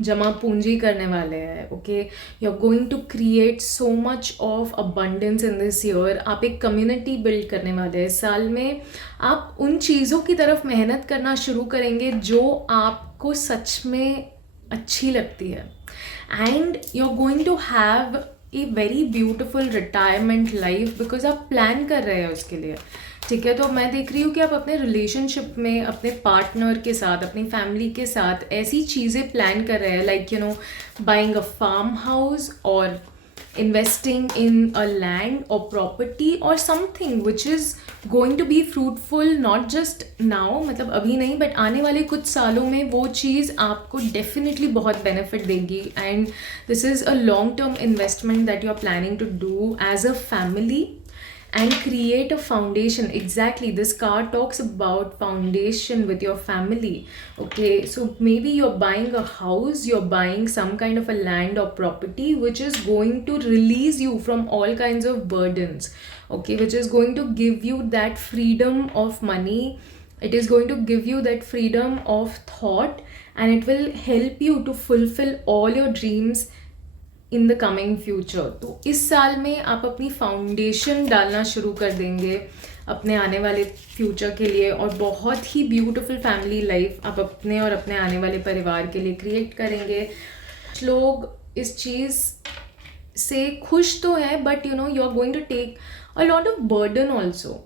जमा पूंजी करने वाले हैं. Okay, you are going to create so much of abundance in this year. आप एक कम्युनिटी बिल्ड करने वाले हैं इस साल में. आप उन चीज़ों की तरफ मेहनत करना शुरू करेंगे जो आपको सच में अच्छी लगती है. And you are going to have a very beautiful retirement life because आप प्लान कर रहे हैं उसके लिए. ठीक है, तो मैं देख रही हूँ कि आप अपने रिलेशनशिप में अपने पार्टनर के साथ, अपनी फैमिली के साथ ऐसी चीज़ें प्लान कर रहे हैं, like you know buying a farm house और इन्वेस्टिंग इन अ लैंड और प्रॉपर्टी और something which is going to be fruitful not just now, मतलब अभी नहीं बट आने वाले कुछ सालों में वो चीज़ आपको डेफिनेटली बहुत बेनिफिट देगी. And this is a long term investment that you are planning to do as a family and create a foundation. Exactly, this card talks about foundation with your family. Okay, so maybe you're buying a house, you're buying some kind of a land or property which is going to release you from all kinds of burdens. Okay, which is going to give you that freedom of money, it is going to give you that freedom of thought, and it will help you to fulfill all your dreams in the coming future. तो इस साल में आप अपनी foundation डालना शुरू कर देंगे अपने आने वाले फ्यूचर के लिए, और बहुत ही ब्यूटीफुल फैमिली लाइफ आप अपने और अपने आने वाले परिवार के लिए क्रिएट करेंगे. लोग इस चीज़ से खुश तो है but you know you are going to take a lot of burden also.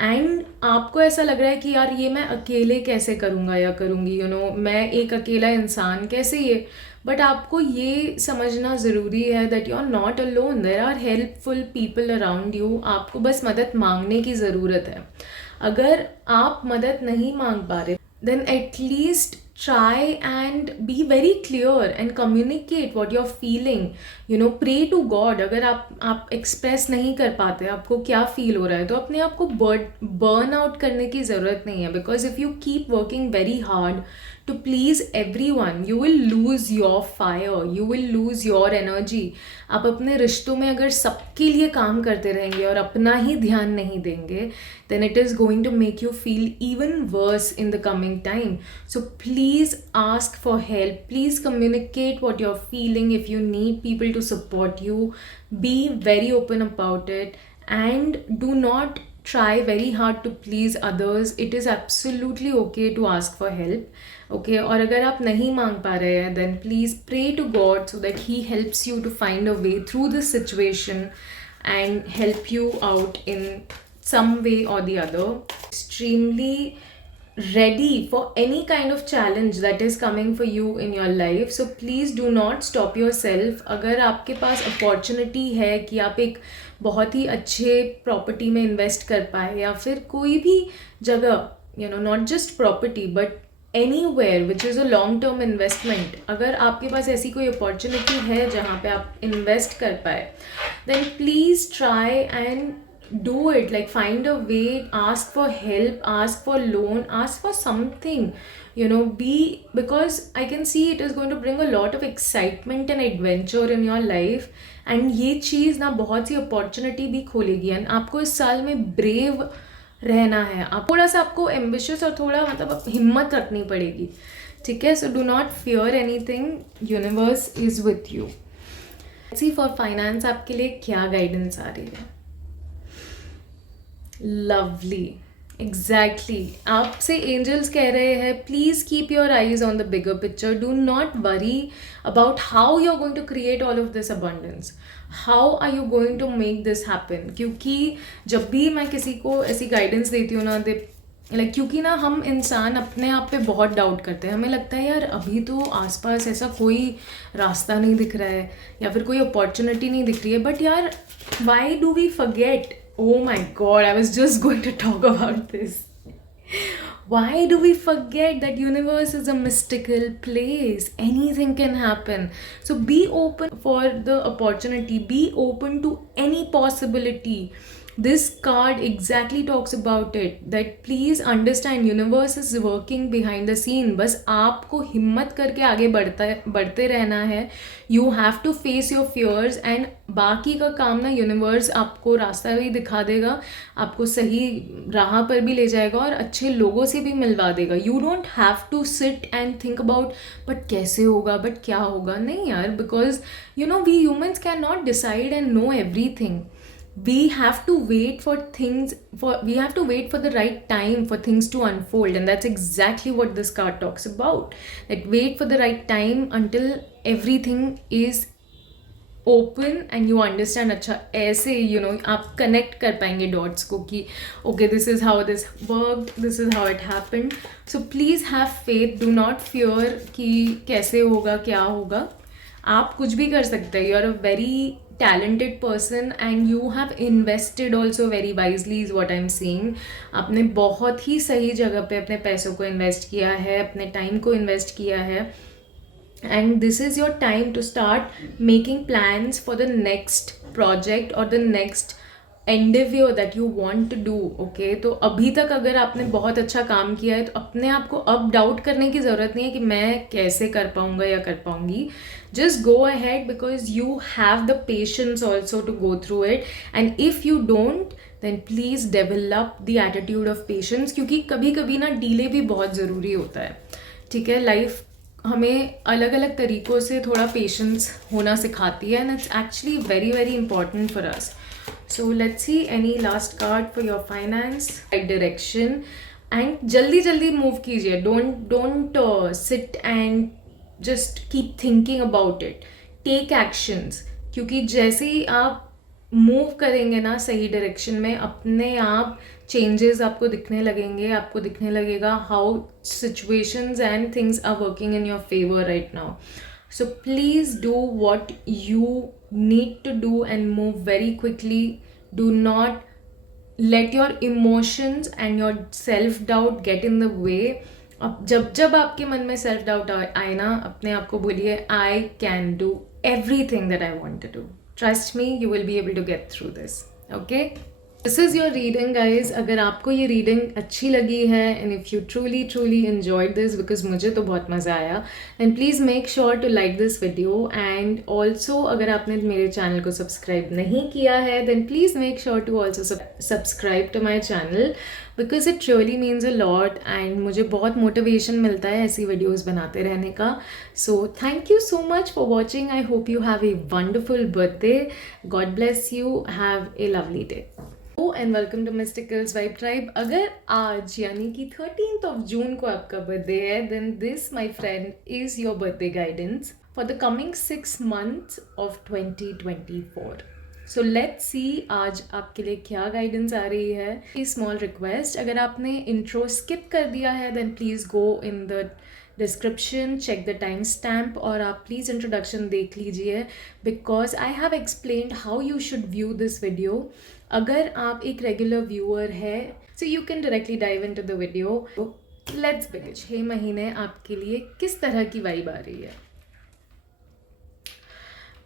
And आपको ऐसा लग रहा है कि यार ये मैं अकेले कैसे करूँगा या करूँगी, यू नो मैं एक अकेला इंसान कैसे ये. बट आपको ये समझना ज़रूरी है that you are not alone, there are helpful people around you. आपको बस मदद मांगने की ज़रूरत है. अगर आप मदद नहीं मांग पा रहे then at least try and be very clear and communicate what you're feeling. You know, pray to God. अगर आप एक्सप्रेस नहीं कर पाते आपको क्या फील हो रहा है, तो अपने आप को बर्न आउट करने की ज़रूरत नहीं है. Because if you keep working very hard to please everyone, you will lose your fire, you will lose your energy. आप अपने रिश्तों में अगर सबके लिए काम करते रहेंगे और अपना ही ध्यान नहीं देंगे, then it is going to make you feel even worse in the coming time. So please ask for help. Please communicate what you're feeling. If you need people to support you, be very open about it, and do not try very hard to please others. It is absolutely okay to ask for help. Okay, और अगर आप नहीं मांग पा रहे हैं then please pray to God so that he helps you to find a way through this situation and help you out in some way or the other. Extremely ready for any kind of challenge that is coming for you in your life. So please do not stop yourself. अगर आपके पास opportunity है कि आप एक बहुत ही अच्छे property में invest कर पाए, या फिर कोई भी जगह, you know not just property but anywhere which is a long term investment, अगर आपके पास ऐसी कोई अपॉर्चुनिटी है जहाँ पे आप इन्वेस्ट कर पाए, then please try and do it. Like find a way, ask for help, ask for loan, ask for something, you know, because I can see it is going to bring a lot of excitement and adventure in your life, and ये चीज़ ना बहुत सी opportunity भी खोलेगी. And आपको इस साल में brave रहना है। आप थोड़ा सा आपको एम्बिशियस और थोड़ा मतलब हिम्मत रखनी पड़ेगी, ठीक है। So do not fear anything, universe is with you. See for finance आपके लिए क्या गाइडेंस आ रही है? Lovely, exactly. आपसे एंजल्स कह रहे हैं please keep your eyes on the bigger picture, do not worry about how you are going to create all of this abundance, how are you going to make this happen. क्योंकि जब भी मैं किसी को ऐसी गाइडेंस देती हूँ ना, क्योंकि ना हम इंसान अपने आप पे बहुत डाउट करते हैं। हमें लगता है यार अभी तो आसपास ऐसा कोई रास्ता नहीं दिख रहा है या फिर कोई अपॉर्चुनिटी नहीं दिख रही है, बट यार why do we forget? Oh my god, I was just going to talk about this. Why do we forget that universe is a mystical place? Anything can happen. So be open for the opportunity. Be open to any possibility. This card exactly talks about it, that please understand universe is working behind the scene. बस आपको हिम्मत करके आगे बढ़ते रहना है. You have to face your fears and बाकी का काम ना यूनिवर्स आपको रास्ता भी दिखा देगा, आपको सही राह पर भी ले जाएगा और अच्छे लोगों से भी मिलवा देगा. You don't have to sit and think about but कैसे होगा, बट क्या होगा. नहीं यार, because you know we humans can not decide and know everything. We have to wait for things, we have to wait for the right time for things to unfold, and that's exactly what this card talks about. That wait for the right time until everything is open and you understand. अच्छा ऐसे you know आप connect कर पाएंगे dots को कि okay this is how this worked, this is how it happened. So please have faith, do not fear कि कैसे होगा क्या होगा. आप कुछ भी कर सकते हैं. You are a very talented person and you have invested also very wisely is what I am seeing. आपने बहुत ही सही जगह पे अपने पैसों को इन्वेस्ट किया है, अपने टाइम को इन्वेस्ट किया है, and this is your time to start making plans for the next project or the next endeavour that you want to do. Okay, तो अभी तक अगर आपने बहुत अच्छा काम किया है तो अपने आप को अब डाउट करने की ज़रूरत नहीं है कि मैं कैसे कर पाऊँगा या कर पाऊँगी. Just go ahead because you have the patience also to go through it, and if you don't then please develop the attitude of patience, क्योंकि कभी कभी ना डिले भी बहुत ज़रूरी होता है. ठीक है, लाइफ हमें अलग अलग तरीक़ों से थोड़ा पेशेंस होना सिखाती है, and it's actually very very important for us. So let's see any last card for your finance. Right direction, and जल्दी जल्दी मूव कीजिए. don't sit and just keep thinking about it. Take actions, क्योंकि जैसे ही आप move करेंगे ना सही direction में, अपने आप चेंजेस आपको दिखने लगेंगे. आपको दिखने लगेगा how situations and things are working in your favour right now. So please do what you need to do and move very quickly. Do not let your emotions and your self-doubt get in the way. अब जब आपके मन में self doubt आए ना, अपने आप को बोलिए I can do everything that I want to do. Trust me, you will be able to get through this. Okay, this is your reading guys. अगर आपको ये रीडिंग अच्छी लगी है and if you truly enjoyed this, because मुझे तो बहुत मज़ा आया, then please make sure to like this video. And also अगर आपने मेरे चैनल को सब्सक्राइब नहीं किया है then please make sure to also subscribe to my channel, because it really means a lot and मुझे बहुत मोटिवेशन मिलता है ऐसी वीडियोज़ बनाते रहने का. So thank you so much for watching. I hope you have a wonderful birthday. God bless you. Have a lovely day. And welcome to Mysticals vibe tribe. अगर आज यानी कि 13th of June को आपका birthday है, then this my friend is your birthday guidance for the coming 6 months of 2024. So let's see आज आपके लिए क्या गाइडेंस आ रही है. स्मॉल रिक्वेस्ट, अगर आपने इंट्रो स्किप कर दिया है then please go in the description, check the time stamp और आप प्लीज़ इंट्रोडक्शन देख लीजिए, because I have explained how you should view this video. अगर आप एक रेगुलर व्यूअर है so you can directly dive into the video. Let's begin. 6 महीने आपके लिए किस तरह की वाइब आ रही है?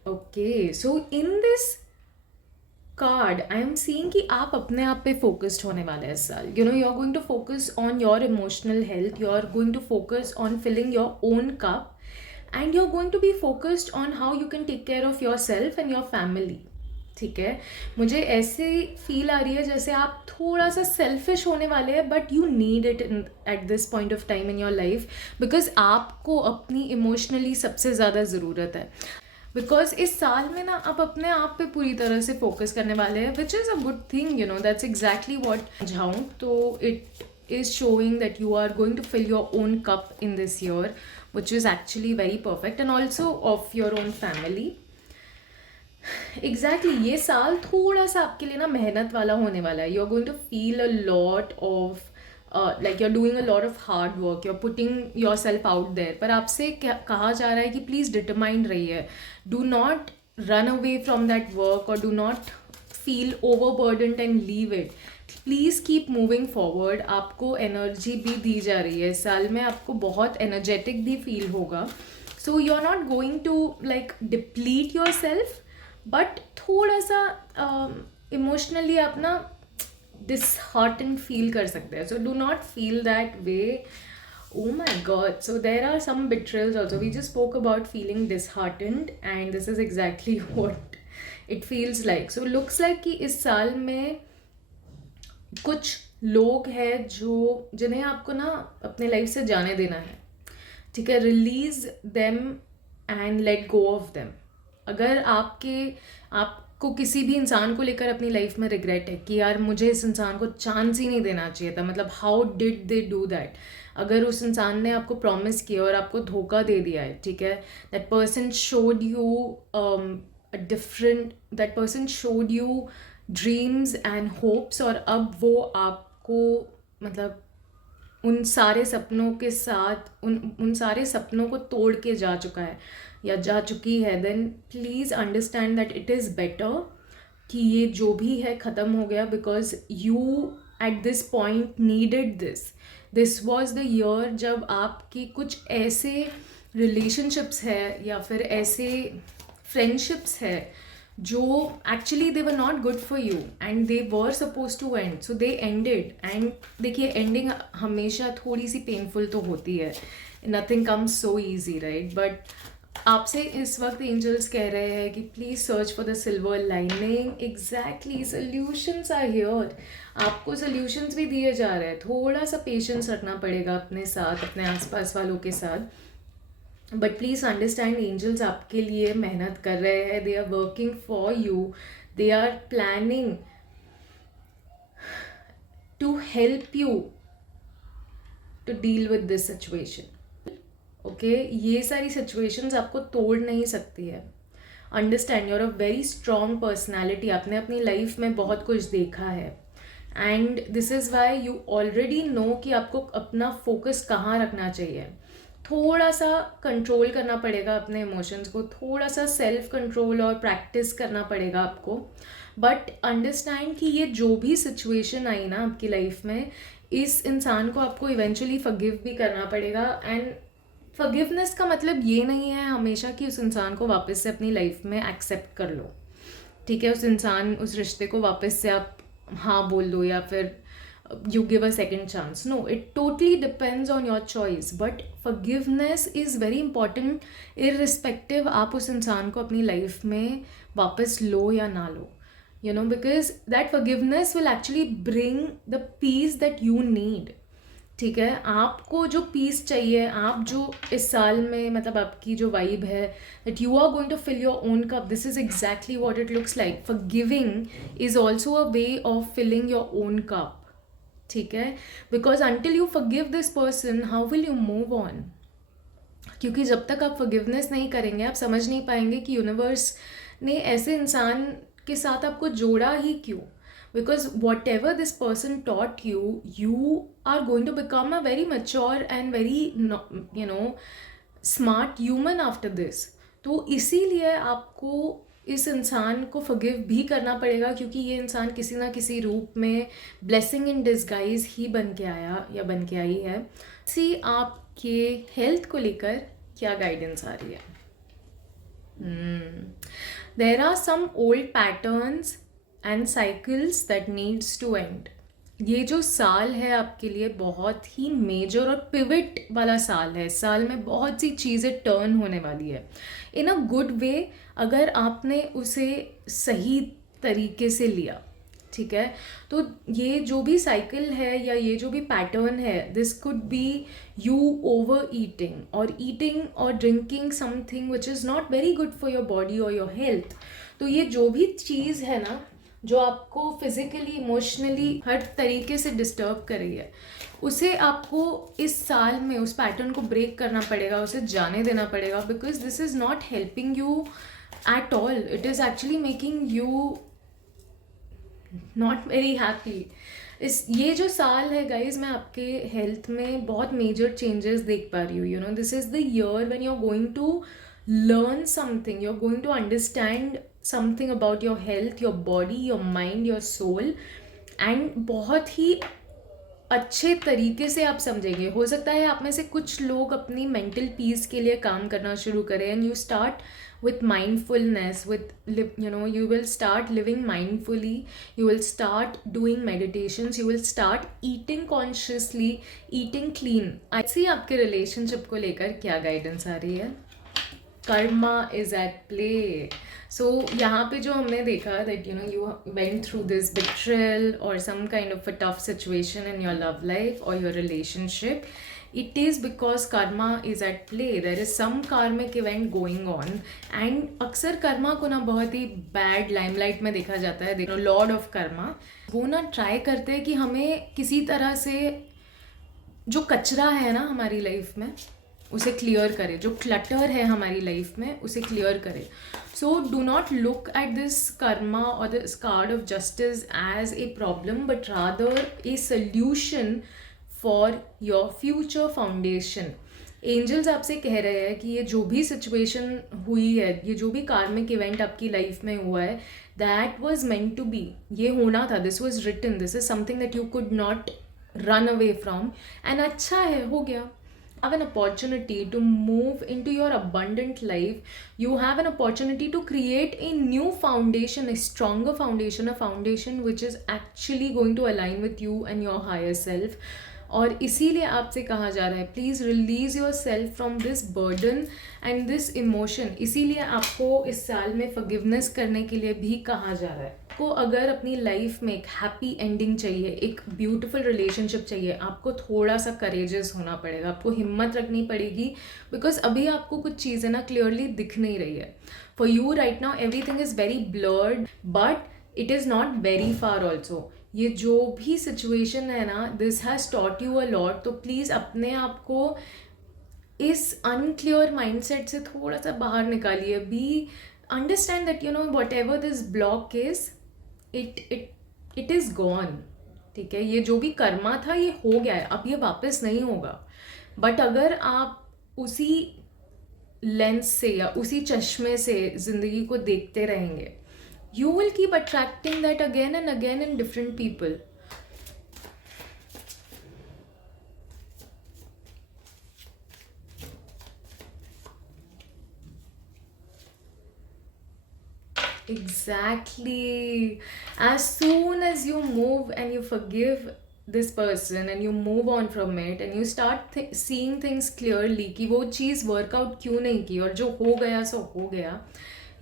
Okay, so in this card I am seeing कि आप अपने आप पे फोकस्ड होने वाले हैं इस साल. You know, you are going to focus on your emotional health, you are going to focus on filling your own cup, and you are going to be focused on how you can take care of yourself and your family. ठीक है, मुझे ऐसे feel आ रही है जैसे आप थोड़ा सा सेल्फिश होने वाले हैं, but you need it in eight this point of time in your life, because आपको अपनी इमोशनली सबसे ज़्यादा ज़रूरत है। बिकॉज इस साल में ना आप अपने आप पे पूरी तरह से फोकस करने वाले हैं, which is a good thing, you know, that's exactly what जाऊँ तो it is showing that you are going to fill your own cup in this year, which is actually very perfect, and also of your own family. Exactly, ये साल थोड़ा सा आपके लिए ना मेहनत वाला होने वाला है. You're going to feel a lot of like you're doing a lot of hard work, you're putting yourself out there. पर आपसे कहा जा रहा है कि प्लीज़ डिटरमाइंड रहिए. Do not run away from that work or do not feel overburdened and leave it. Please keep moving forward. आपको energy भी दी जा रही है इस साल में, आपको बहुत एनर्जेटिक भी फील होगा. So you are not going to like deplete yourself, but थोड़ा सा इमोशनली आप ना डिसहार्टन फील कर सकते हैं. सो do not feel that way. Oh my God. So there are some betrayals also. We just spoke about feeling disheartened and this is exactly what it feels like. So looks like कि इस साल में कुछ लोग हैं जिन्हें आपको ना अपने लाइफ से जाने देना है. ठीक है, release them and let go of them. अगर आपको किसी भी इंसान को लेकर अपनी लाइफ में रिग्रेट है कि यार मुझे इस इंसान को चांस ही नहीं देना चाहिए था, मतलब how did they do that. अगर उस इंसान ने आपको प्रॉमिस किया और आपको धोखा दे दिया है, ठीक है, that person showed you dreams and hopes, और अब वो आपको मतलब उन सारे सपनों के साथ उन सारे सपनों को तोड़ के जा चुका है या जा चुकी है, then please understand that it is better कि ये जो भी है ख़त्म हो गया. Because you at this point needed this was the year जब आपकी कुछ ऐसे रिलेशनशिप्स है या फिर ऐसे फ्रेंडशिप्स है जो actually they were not good for you and they were suppose to end, so they ended. And देखिए, एंडिंग हमेशा थोड़ी सी पेनफुल तो होती है, nothing comes so easy, right. But आपसे इस वक्त एंजल्स कह रहे हैं कि please search for the silver lining. Exactly, solutions are here. आपको सोल्यूशंस भी दिए जा रहे हैं. थोड़ा सा पेशेंस रखना पड़ेगा अपने साथ, अपने आसपास वालों के साथ. बट प्लीज़ अंडरस्टैंड, एंजल्स आपके लिए मेहनत कर रहे हैं. They are working for you. They are planning to help you to deal with this situation. Okay, ये सारी सिचुएशंस आपको तोड़ नहीं सकती है. Understand, you are a very strong personality. आपने अपनी लाइफ में बहुत कुछ देखा है and this is why you already know कि आपको अपना फोकस कहाँ रखना चाहिए. थोड़ा सा कंट्रोल करना पड़ेगा अपने इमोशंस को, थोड़ा सा सेल्फ कंट्रोल और प्रैक्टिस करना पड़ेगा आपको. बट अंडरस्टैंड कि ये जो भी सिचुएशन आई ना आपकी लाइफ में, इस इंसान को आपको इवेंचुअली फॉरगिव भी करना पड़ेगा. एंड फॉरगिवनेस का मतलब ये नहीं है हमेशा कि उस इंसान को वापस से अपनी लाइफ में एक्सेप्ट कर लो. ठीक है, उस रिश्ते को वापस से आप हाँ बोल दो या फिर you give a second chance. No, it totally depends on your choice. But forgiveness is very important irrespective आप उस इंसान को अपनी लाइफ में वापस लो या ना लो. You know, because that forgiveness will actually bring the peace that you need. ठीक है, आपको जो पीस चाहिए, आप जो इस साल में मतलब आपकी जो वाइब है that you are going to fill your own cup, this is exactly what it looks like. Forgiving is also a way of filling your own cup. ठीक है, because until you forgive this person how will you move on. क्योंकि जब तक आप forgiveness नहीं करेंगे, आप समझ नहीं पाएंगे कि यूनिवर्स ने ऐसे इंसान के साथ आपको जोड़ा ही क्यों. Because whatever this person taught you, you are going to become a very mature and very you know smart human after this. तो इसीलिए आपको इस इंसान को फॉरगिव भी करना पड़ेगा, क्योंकि ये इंसान किसी ना किसी रूप में ब्लेसिंग इन डिस्गाइज ही बन के आया या बन के आई है. सी आपके हेल्थ को लेकर क्या गाइडेंस आ रही है. There are some old patterns and cycles that needs to end. ये जो साल है आपके लिए बहुत ही मेजर और पिविट वाला साल है. इस साल में बहुत सी चीज़ें टर्न होने वाली है इन अ गुड वे, अगर आपने उसे सही तरीके से लिया, ठीक है। तो ये जो भी साइकिल है या ये जो भी पैटर्न है, this could be you over eating और drinking something which is not very good for your body और योर हेल्थ। तो ये जो भी चीज़ है ना जो आपको फिजिकली इमोशनली हर तरीके से डिस्टर्ब कर रही है, उसे आपको इस साल में उस पैटर्न को ब्रेक करना पड़ेगा, उसे जाने देना पड़ेगा, because this is not helping you at all. It is actually making you not very happy. ये जो साल है गाइज, मैं आपके हेल्थ में बहुत मेजर चेंजेस देख पा रही हूँ। You know, this is the year when you are going to learn something, you're going to understand something about your health, your body, your mind, your soul, and बहुत ही अच्छे तरीके से आप समझेंगे। हो सकता है आप में से कुछ लोग अपनी मेंटल पीस के लिए काम करना शुरू करें, and you start with mindfulness, you will start living mindfully, you will start doing meditations, you will start eating consciously, eating clean. I see आपके रिलेशनशिप को लेकर क्या गाइडेंस आ रही है। Karma is at play. So यहाँ पे जो हमने देखा that you went through this betrayal और some kind of a tough situation in your love life और your relationship, it is because karma is at play. There is some karmic event going on, and अक्सर कर्मा को ना बहुत ही bad limelight में देखा जाता है। देखो, लॉर्ड ऑफ कर्मा वो ना ट्राई करते हैं कि हमें किसी तरह से जो कचरा है ना हमारी लाइफ में उसे क्लियर करे, जो क्लटर है हमारी लाइफ में उसे क्लियर करे। So do not look at this karma और this card of justice as a problem, but rather a solution for your future foundation. Angels आपसे कह रहे हैं कि ये जो भी सिचुएशन हुई है, ये जो भी कार्मिक इवेंट आपकी लाइफ में हुआ है, that was meant to be. ये होना था, this was written, this is something that you could not run away from, and अच्छा है, हो गया। Have an opportunity to move into your abundant life. You have an opportunity to create a new foundation, a stronger foundation, a foundation which is actually going to align with you and your higher self. और इसीलिए आपसे कहा जा रहा है, please release your self from this burden and this emotion. इसीलिए आपको इस साल में फॉरगिवनेस करने के लिए भी कहा जा रहा है। आपको अगर अपनी लाइफ में एक हैप्पी एंडिंग चाहिए, एक ब्यूटीफुल रिलेशनशिप चाहिए, आपको थोड़ा सा करेजियस होना पड़ेगा, आपको हिम्मत रखनी पड़ेगी, बिकॉज अभी आपको कुछ चीज़ें ना क्लियरली दिख नहीं रही है। For you right now everything is very blurred, but it is not very far also. ये जो भी सिचुएशन है ना, this has taught you a lot. तो प्लीज़ अपने आप को इस अनक्लियर माइंडसेट से थोड़ा सा बाहर निकालिए। Be understand that what ever this block is, it is gone, ठीक है। ये जो भी कर्मा था ये हो गया है, अब ये वापस नहीं होगा। बट अगर आप उसी लेंस से या उसी चश्मे से ज़िंदगी को देखते रहेंगे, you will keep attracting that again and again in different people. Exactly. As soon as you move and you forgive this person and you move on from it and you start seeing things clearly कि वो चीज़ workout क्यों नहीं की और जो हो गया सो हो गया,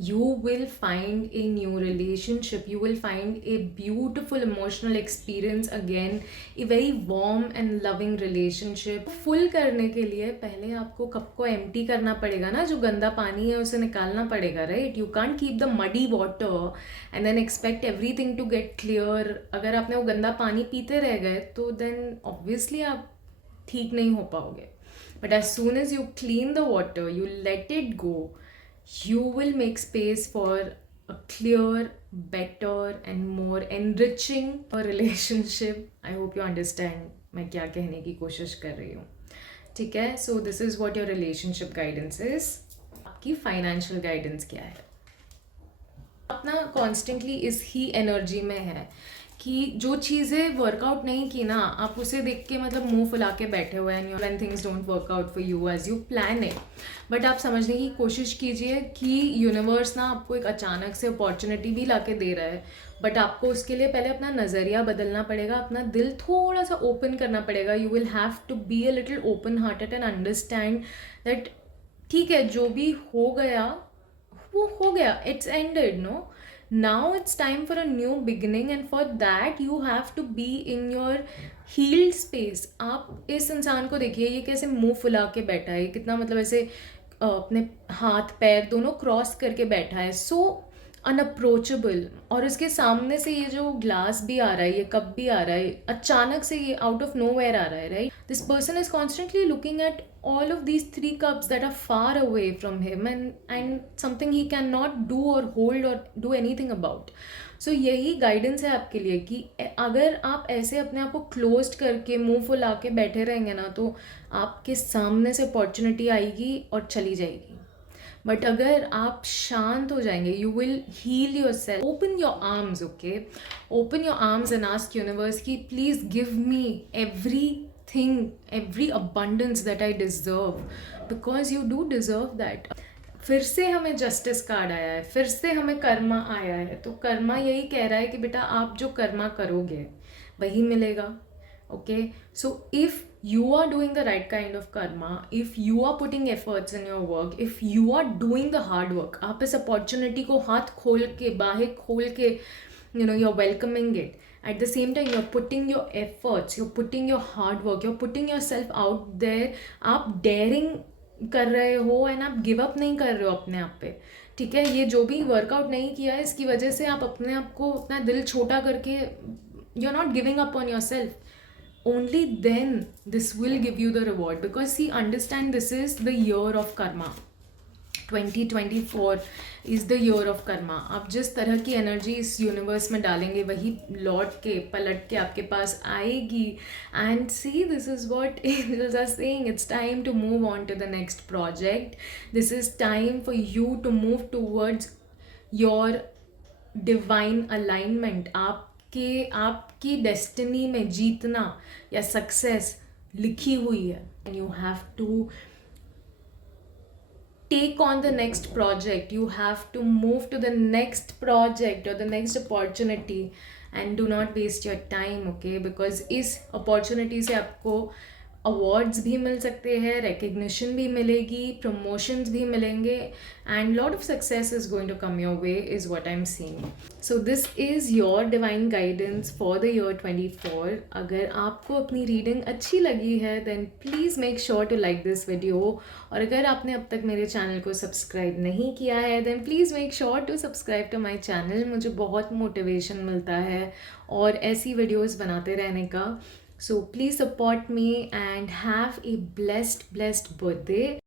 you will find a new relationship, you will find a beautiful emotional experience again, a very warm and loving relationship. Full करने के लिए पहले आपको कप को एम्प्टी करना पड़ेगा ना, जो गंदा पानी है उसे निकालना पड़ेगा, right. You can't keep the muddy water and then expect everything to get clear. अगर आपने वो गंदा पानी पीते रह गए तो देन ऑब्वियसली आप ठीक नहीं हो पाओगे। But as soon as you clean the water, you let it go, you will make space for a clear, better and more enriching relationship. I hope you understand मैं क्या कहने की कोशिश कर रही हूँ, ठीक है। So this is what your relationship guidance is. आपकी financial guidance क्या है? अपना कॉन्स्टेंटली इस ही एनर्जी में है कि जो चीज़ें वर्कआउट नहीं की ना, आप उसे देख के मतलब मुंह फुला के बैठे हुए हैं when things don't work out for you as you plan it. But आप समझने की कोशिश कीजिए कि यूनिवर्स ना आपको एक अचानक से अपॉर्चुनिटी भी ला के दे रहा है, बट आपको उसके लिए पहले अपना नज़रिया बदलना पड़ेगा, अपना दिल थोड़ा सा ओपन करना पड़ेगा। You will have to be a little open hearted and understand that ठीक है, जो भी हो गया वो हो गया, it's ended, no. now it's time for a new beginning, and for that you have to be in your healed space. आप इस इंसान को देखिए, ये कैसे मुंह फुला के बैठा है, कितना मतलब ऐसे अपने हाथ पैर दोनों क्रॉस करके बैठा है, सो अनअप्रोचेबल। और उसके सामने से ये जो ग्लास भी आ रहा है, ये कप भी आ रहा है, अचानक से ये आउट ऑफ नोवेयर आ रहा है, right? This person is constantly looking at all of these three cups that are far away from him, and something he cannot do or hold or do anything about. So यही guidance है आपके लिए कि अगर आप ऐसे अपने आप को क्लोज्ड करके मुंह फुला के बैठे रहेंगे ना, तो आपके सामने से अपॉर्चुनिटी आएगी और चली जाएगी। बट अगर आप शांत हो जाएंगे, you will heal yourself, open your arms, okay, open your arms and ask universe कि please give me every abundance that I deserve, because you do deserve that. फिर से हमें जस्टिस कार्ड आया है, फिर से हमें कर्मा आया है, तो कर्मा यही कह रहा है कि बेटा आप जो कर्मा करोगे वही मिलेगा, okay? So if you are doing the right kind of karma, if you are putting efforts in your work, if you are doing the hard work, आप इस अपॉर्चुनिटी को हाथ खोल के, बाहें खोल के, you're welcoming it. At the same time, you're putting your efforts, you're putting your hard work, you're putting yourself out there. आप daring कर रहे हो एंड आप गिव अप नहीं कर रहे हो अपने आप पे, ठीक है? ये जो भी वर्कआउट नहीं किया है, इसकी वजह से आप अपने आप को, अपना दिल छोटा करके, you are not giving up on yourself. Only then this will give you the reward, because see, understand, this is the year of karma. 2024 is the year of karma. आप जिस तरह की एनर्जी इस universe में डालेंगे, वही लौट के पलट के आपके पास आएगी. And see, this is what angels are saying, it's time to move on to the next project. This is time for you to move towards your divine alignment. आपकी डेस्टिनी में जीतना या सक्सेस लिखी हुई है. You have to take on the next project, you have to move to the next project or the next opportunity, and do not waste your time, okay? because इस opportunity से आपको awards भी मिल सकते हैं, recognition भी मिलेगी, promotions भी मिलेंगे, and lot of success is going to come your way, is what I am seeing. So this is your divine guidance for the year 24. अगर आपको अपनी रीडिंग अच्छी लगी है, then please make sure to like this video. और अगर आपने अब तक मेरे चैनल को सब्सक्राइब नहीं किया है, then please make sure to subscribe to my channel. मुझे बहुत मोटिवेशन मिलता है और ऐसी वीडियोज़ बनाते रहने का. So please support me and have a blessed birthday.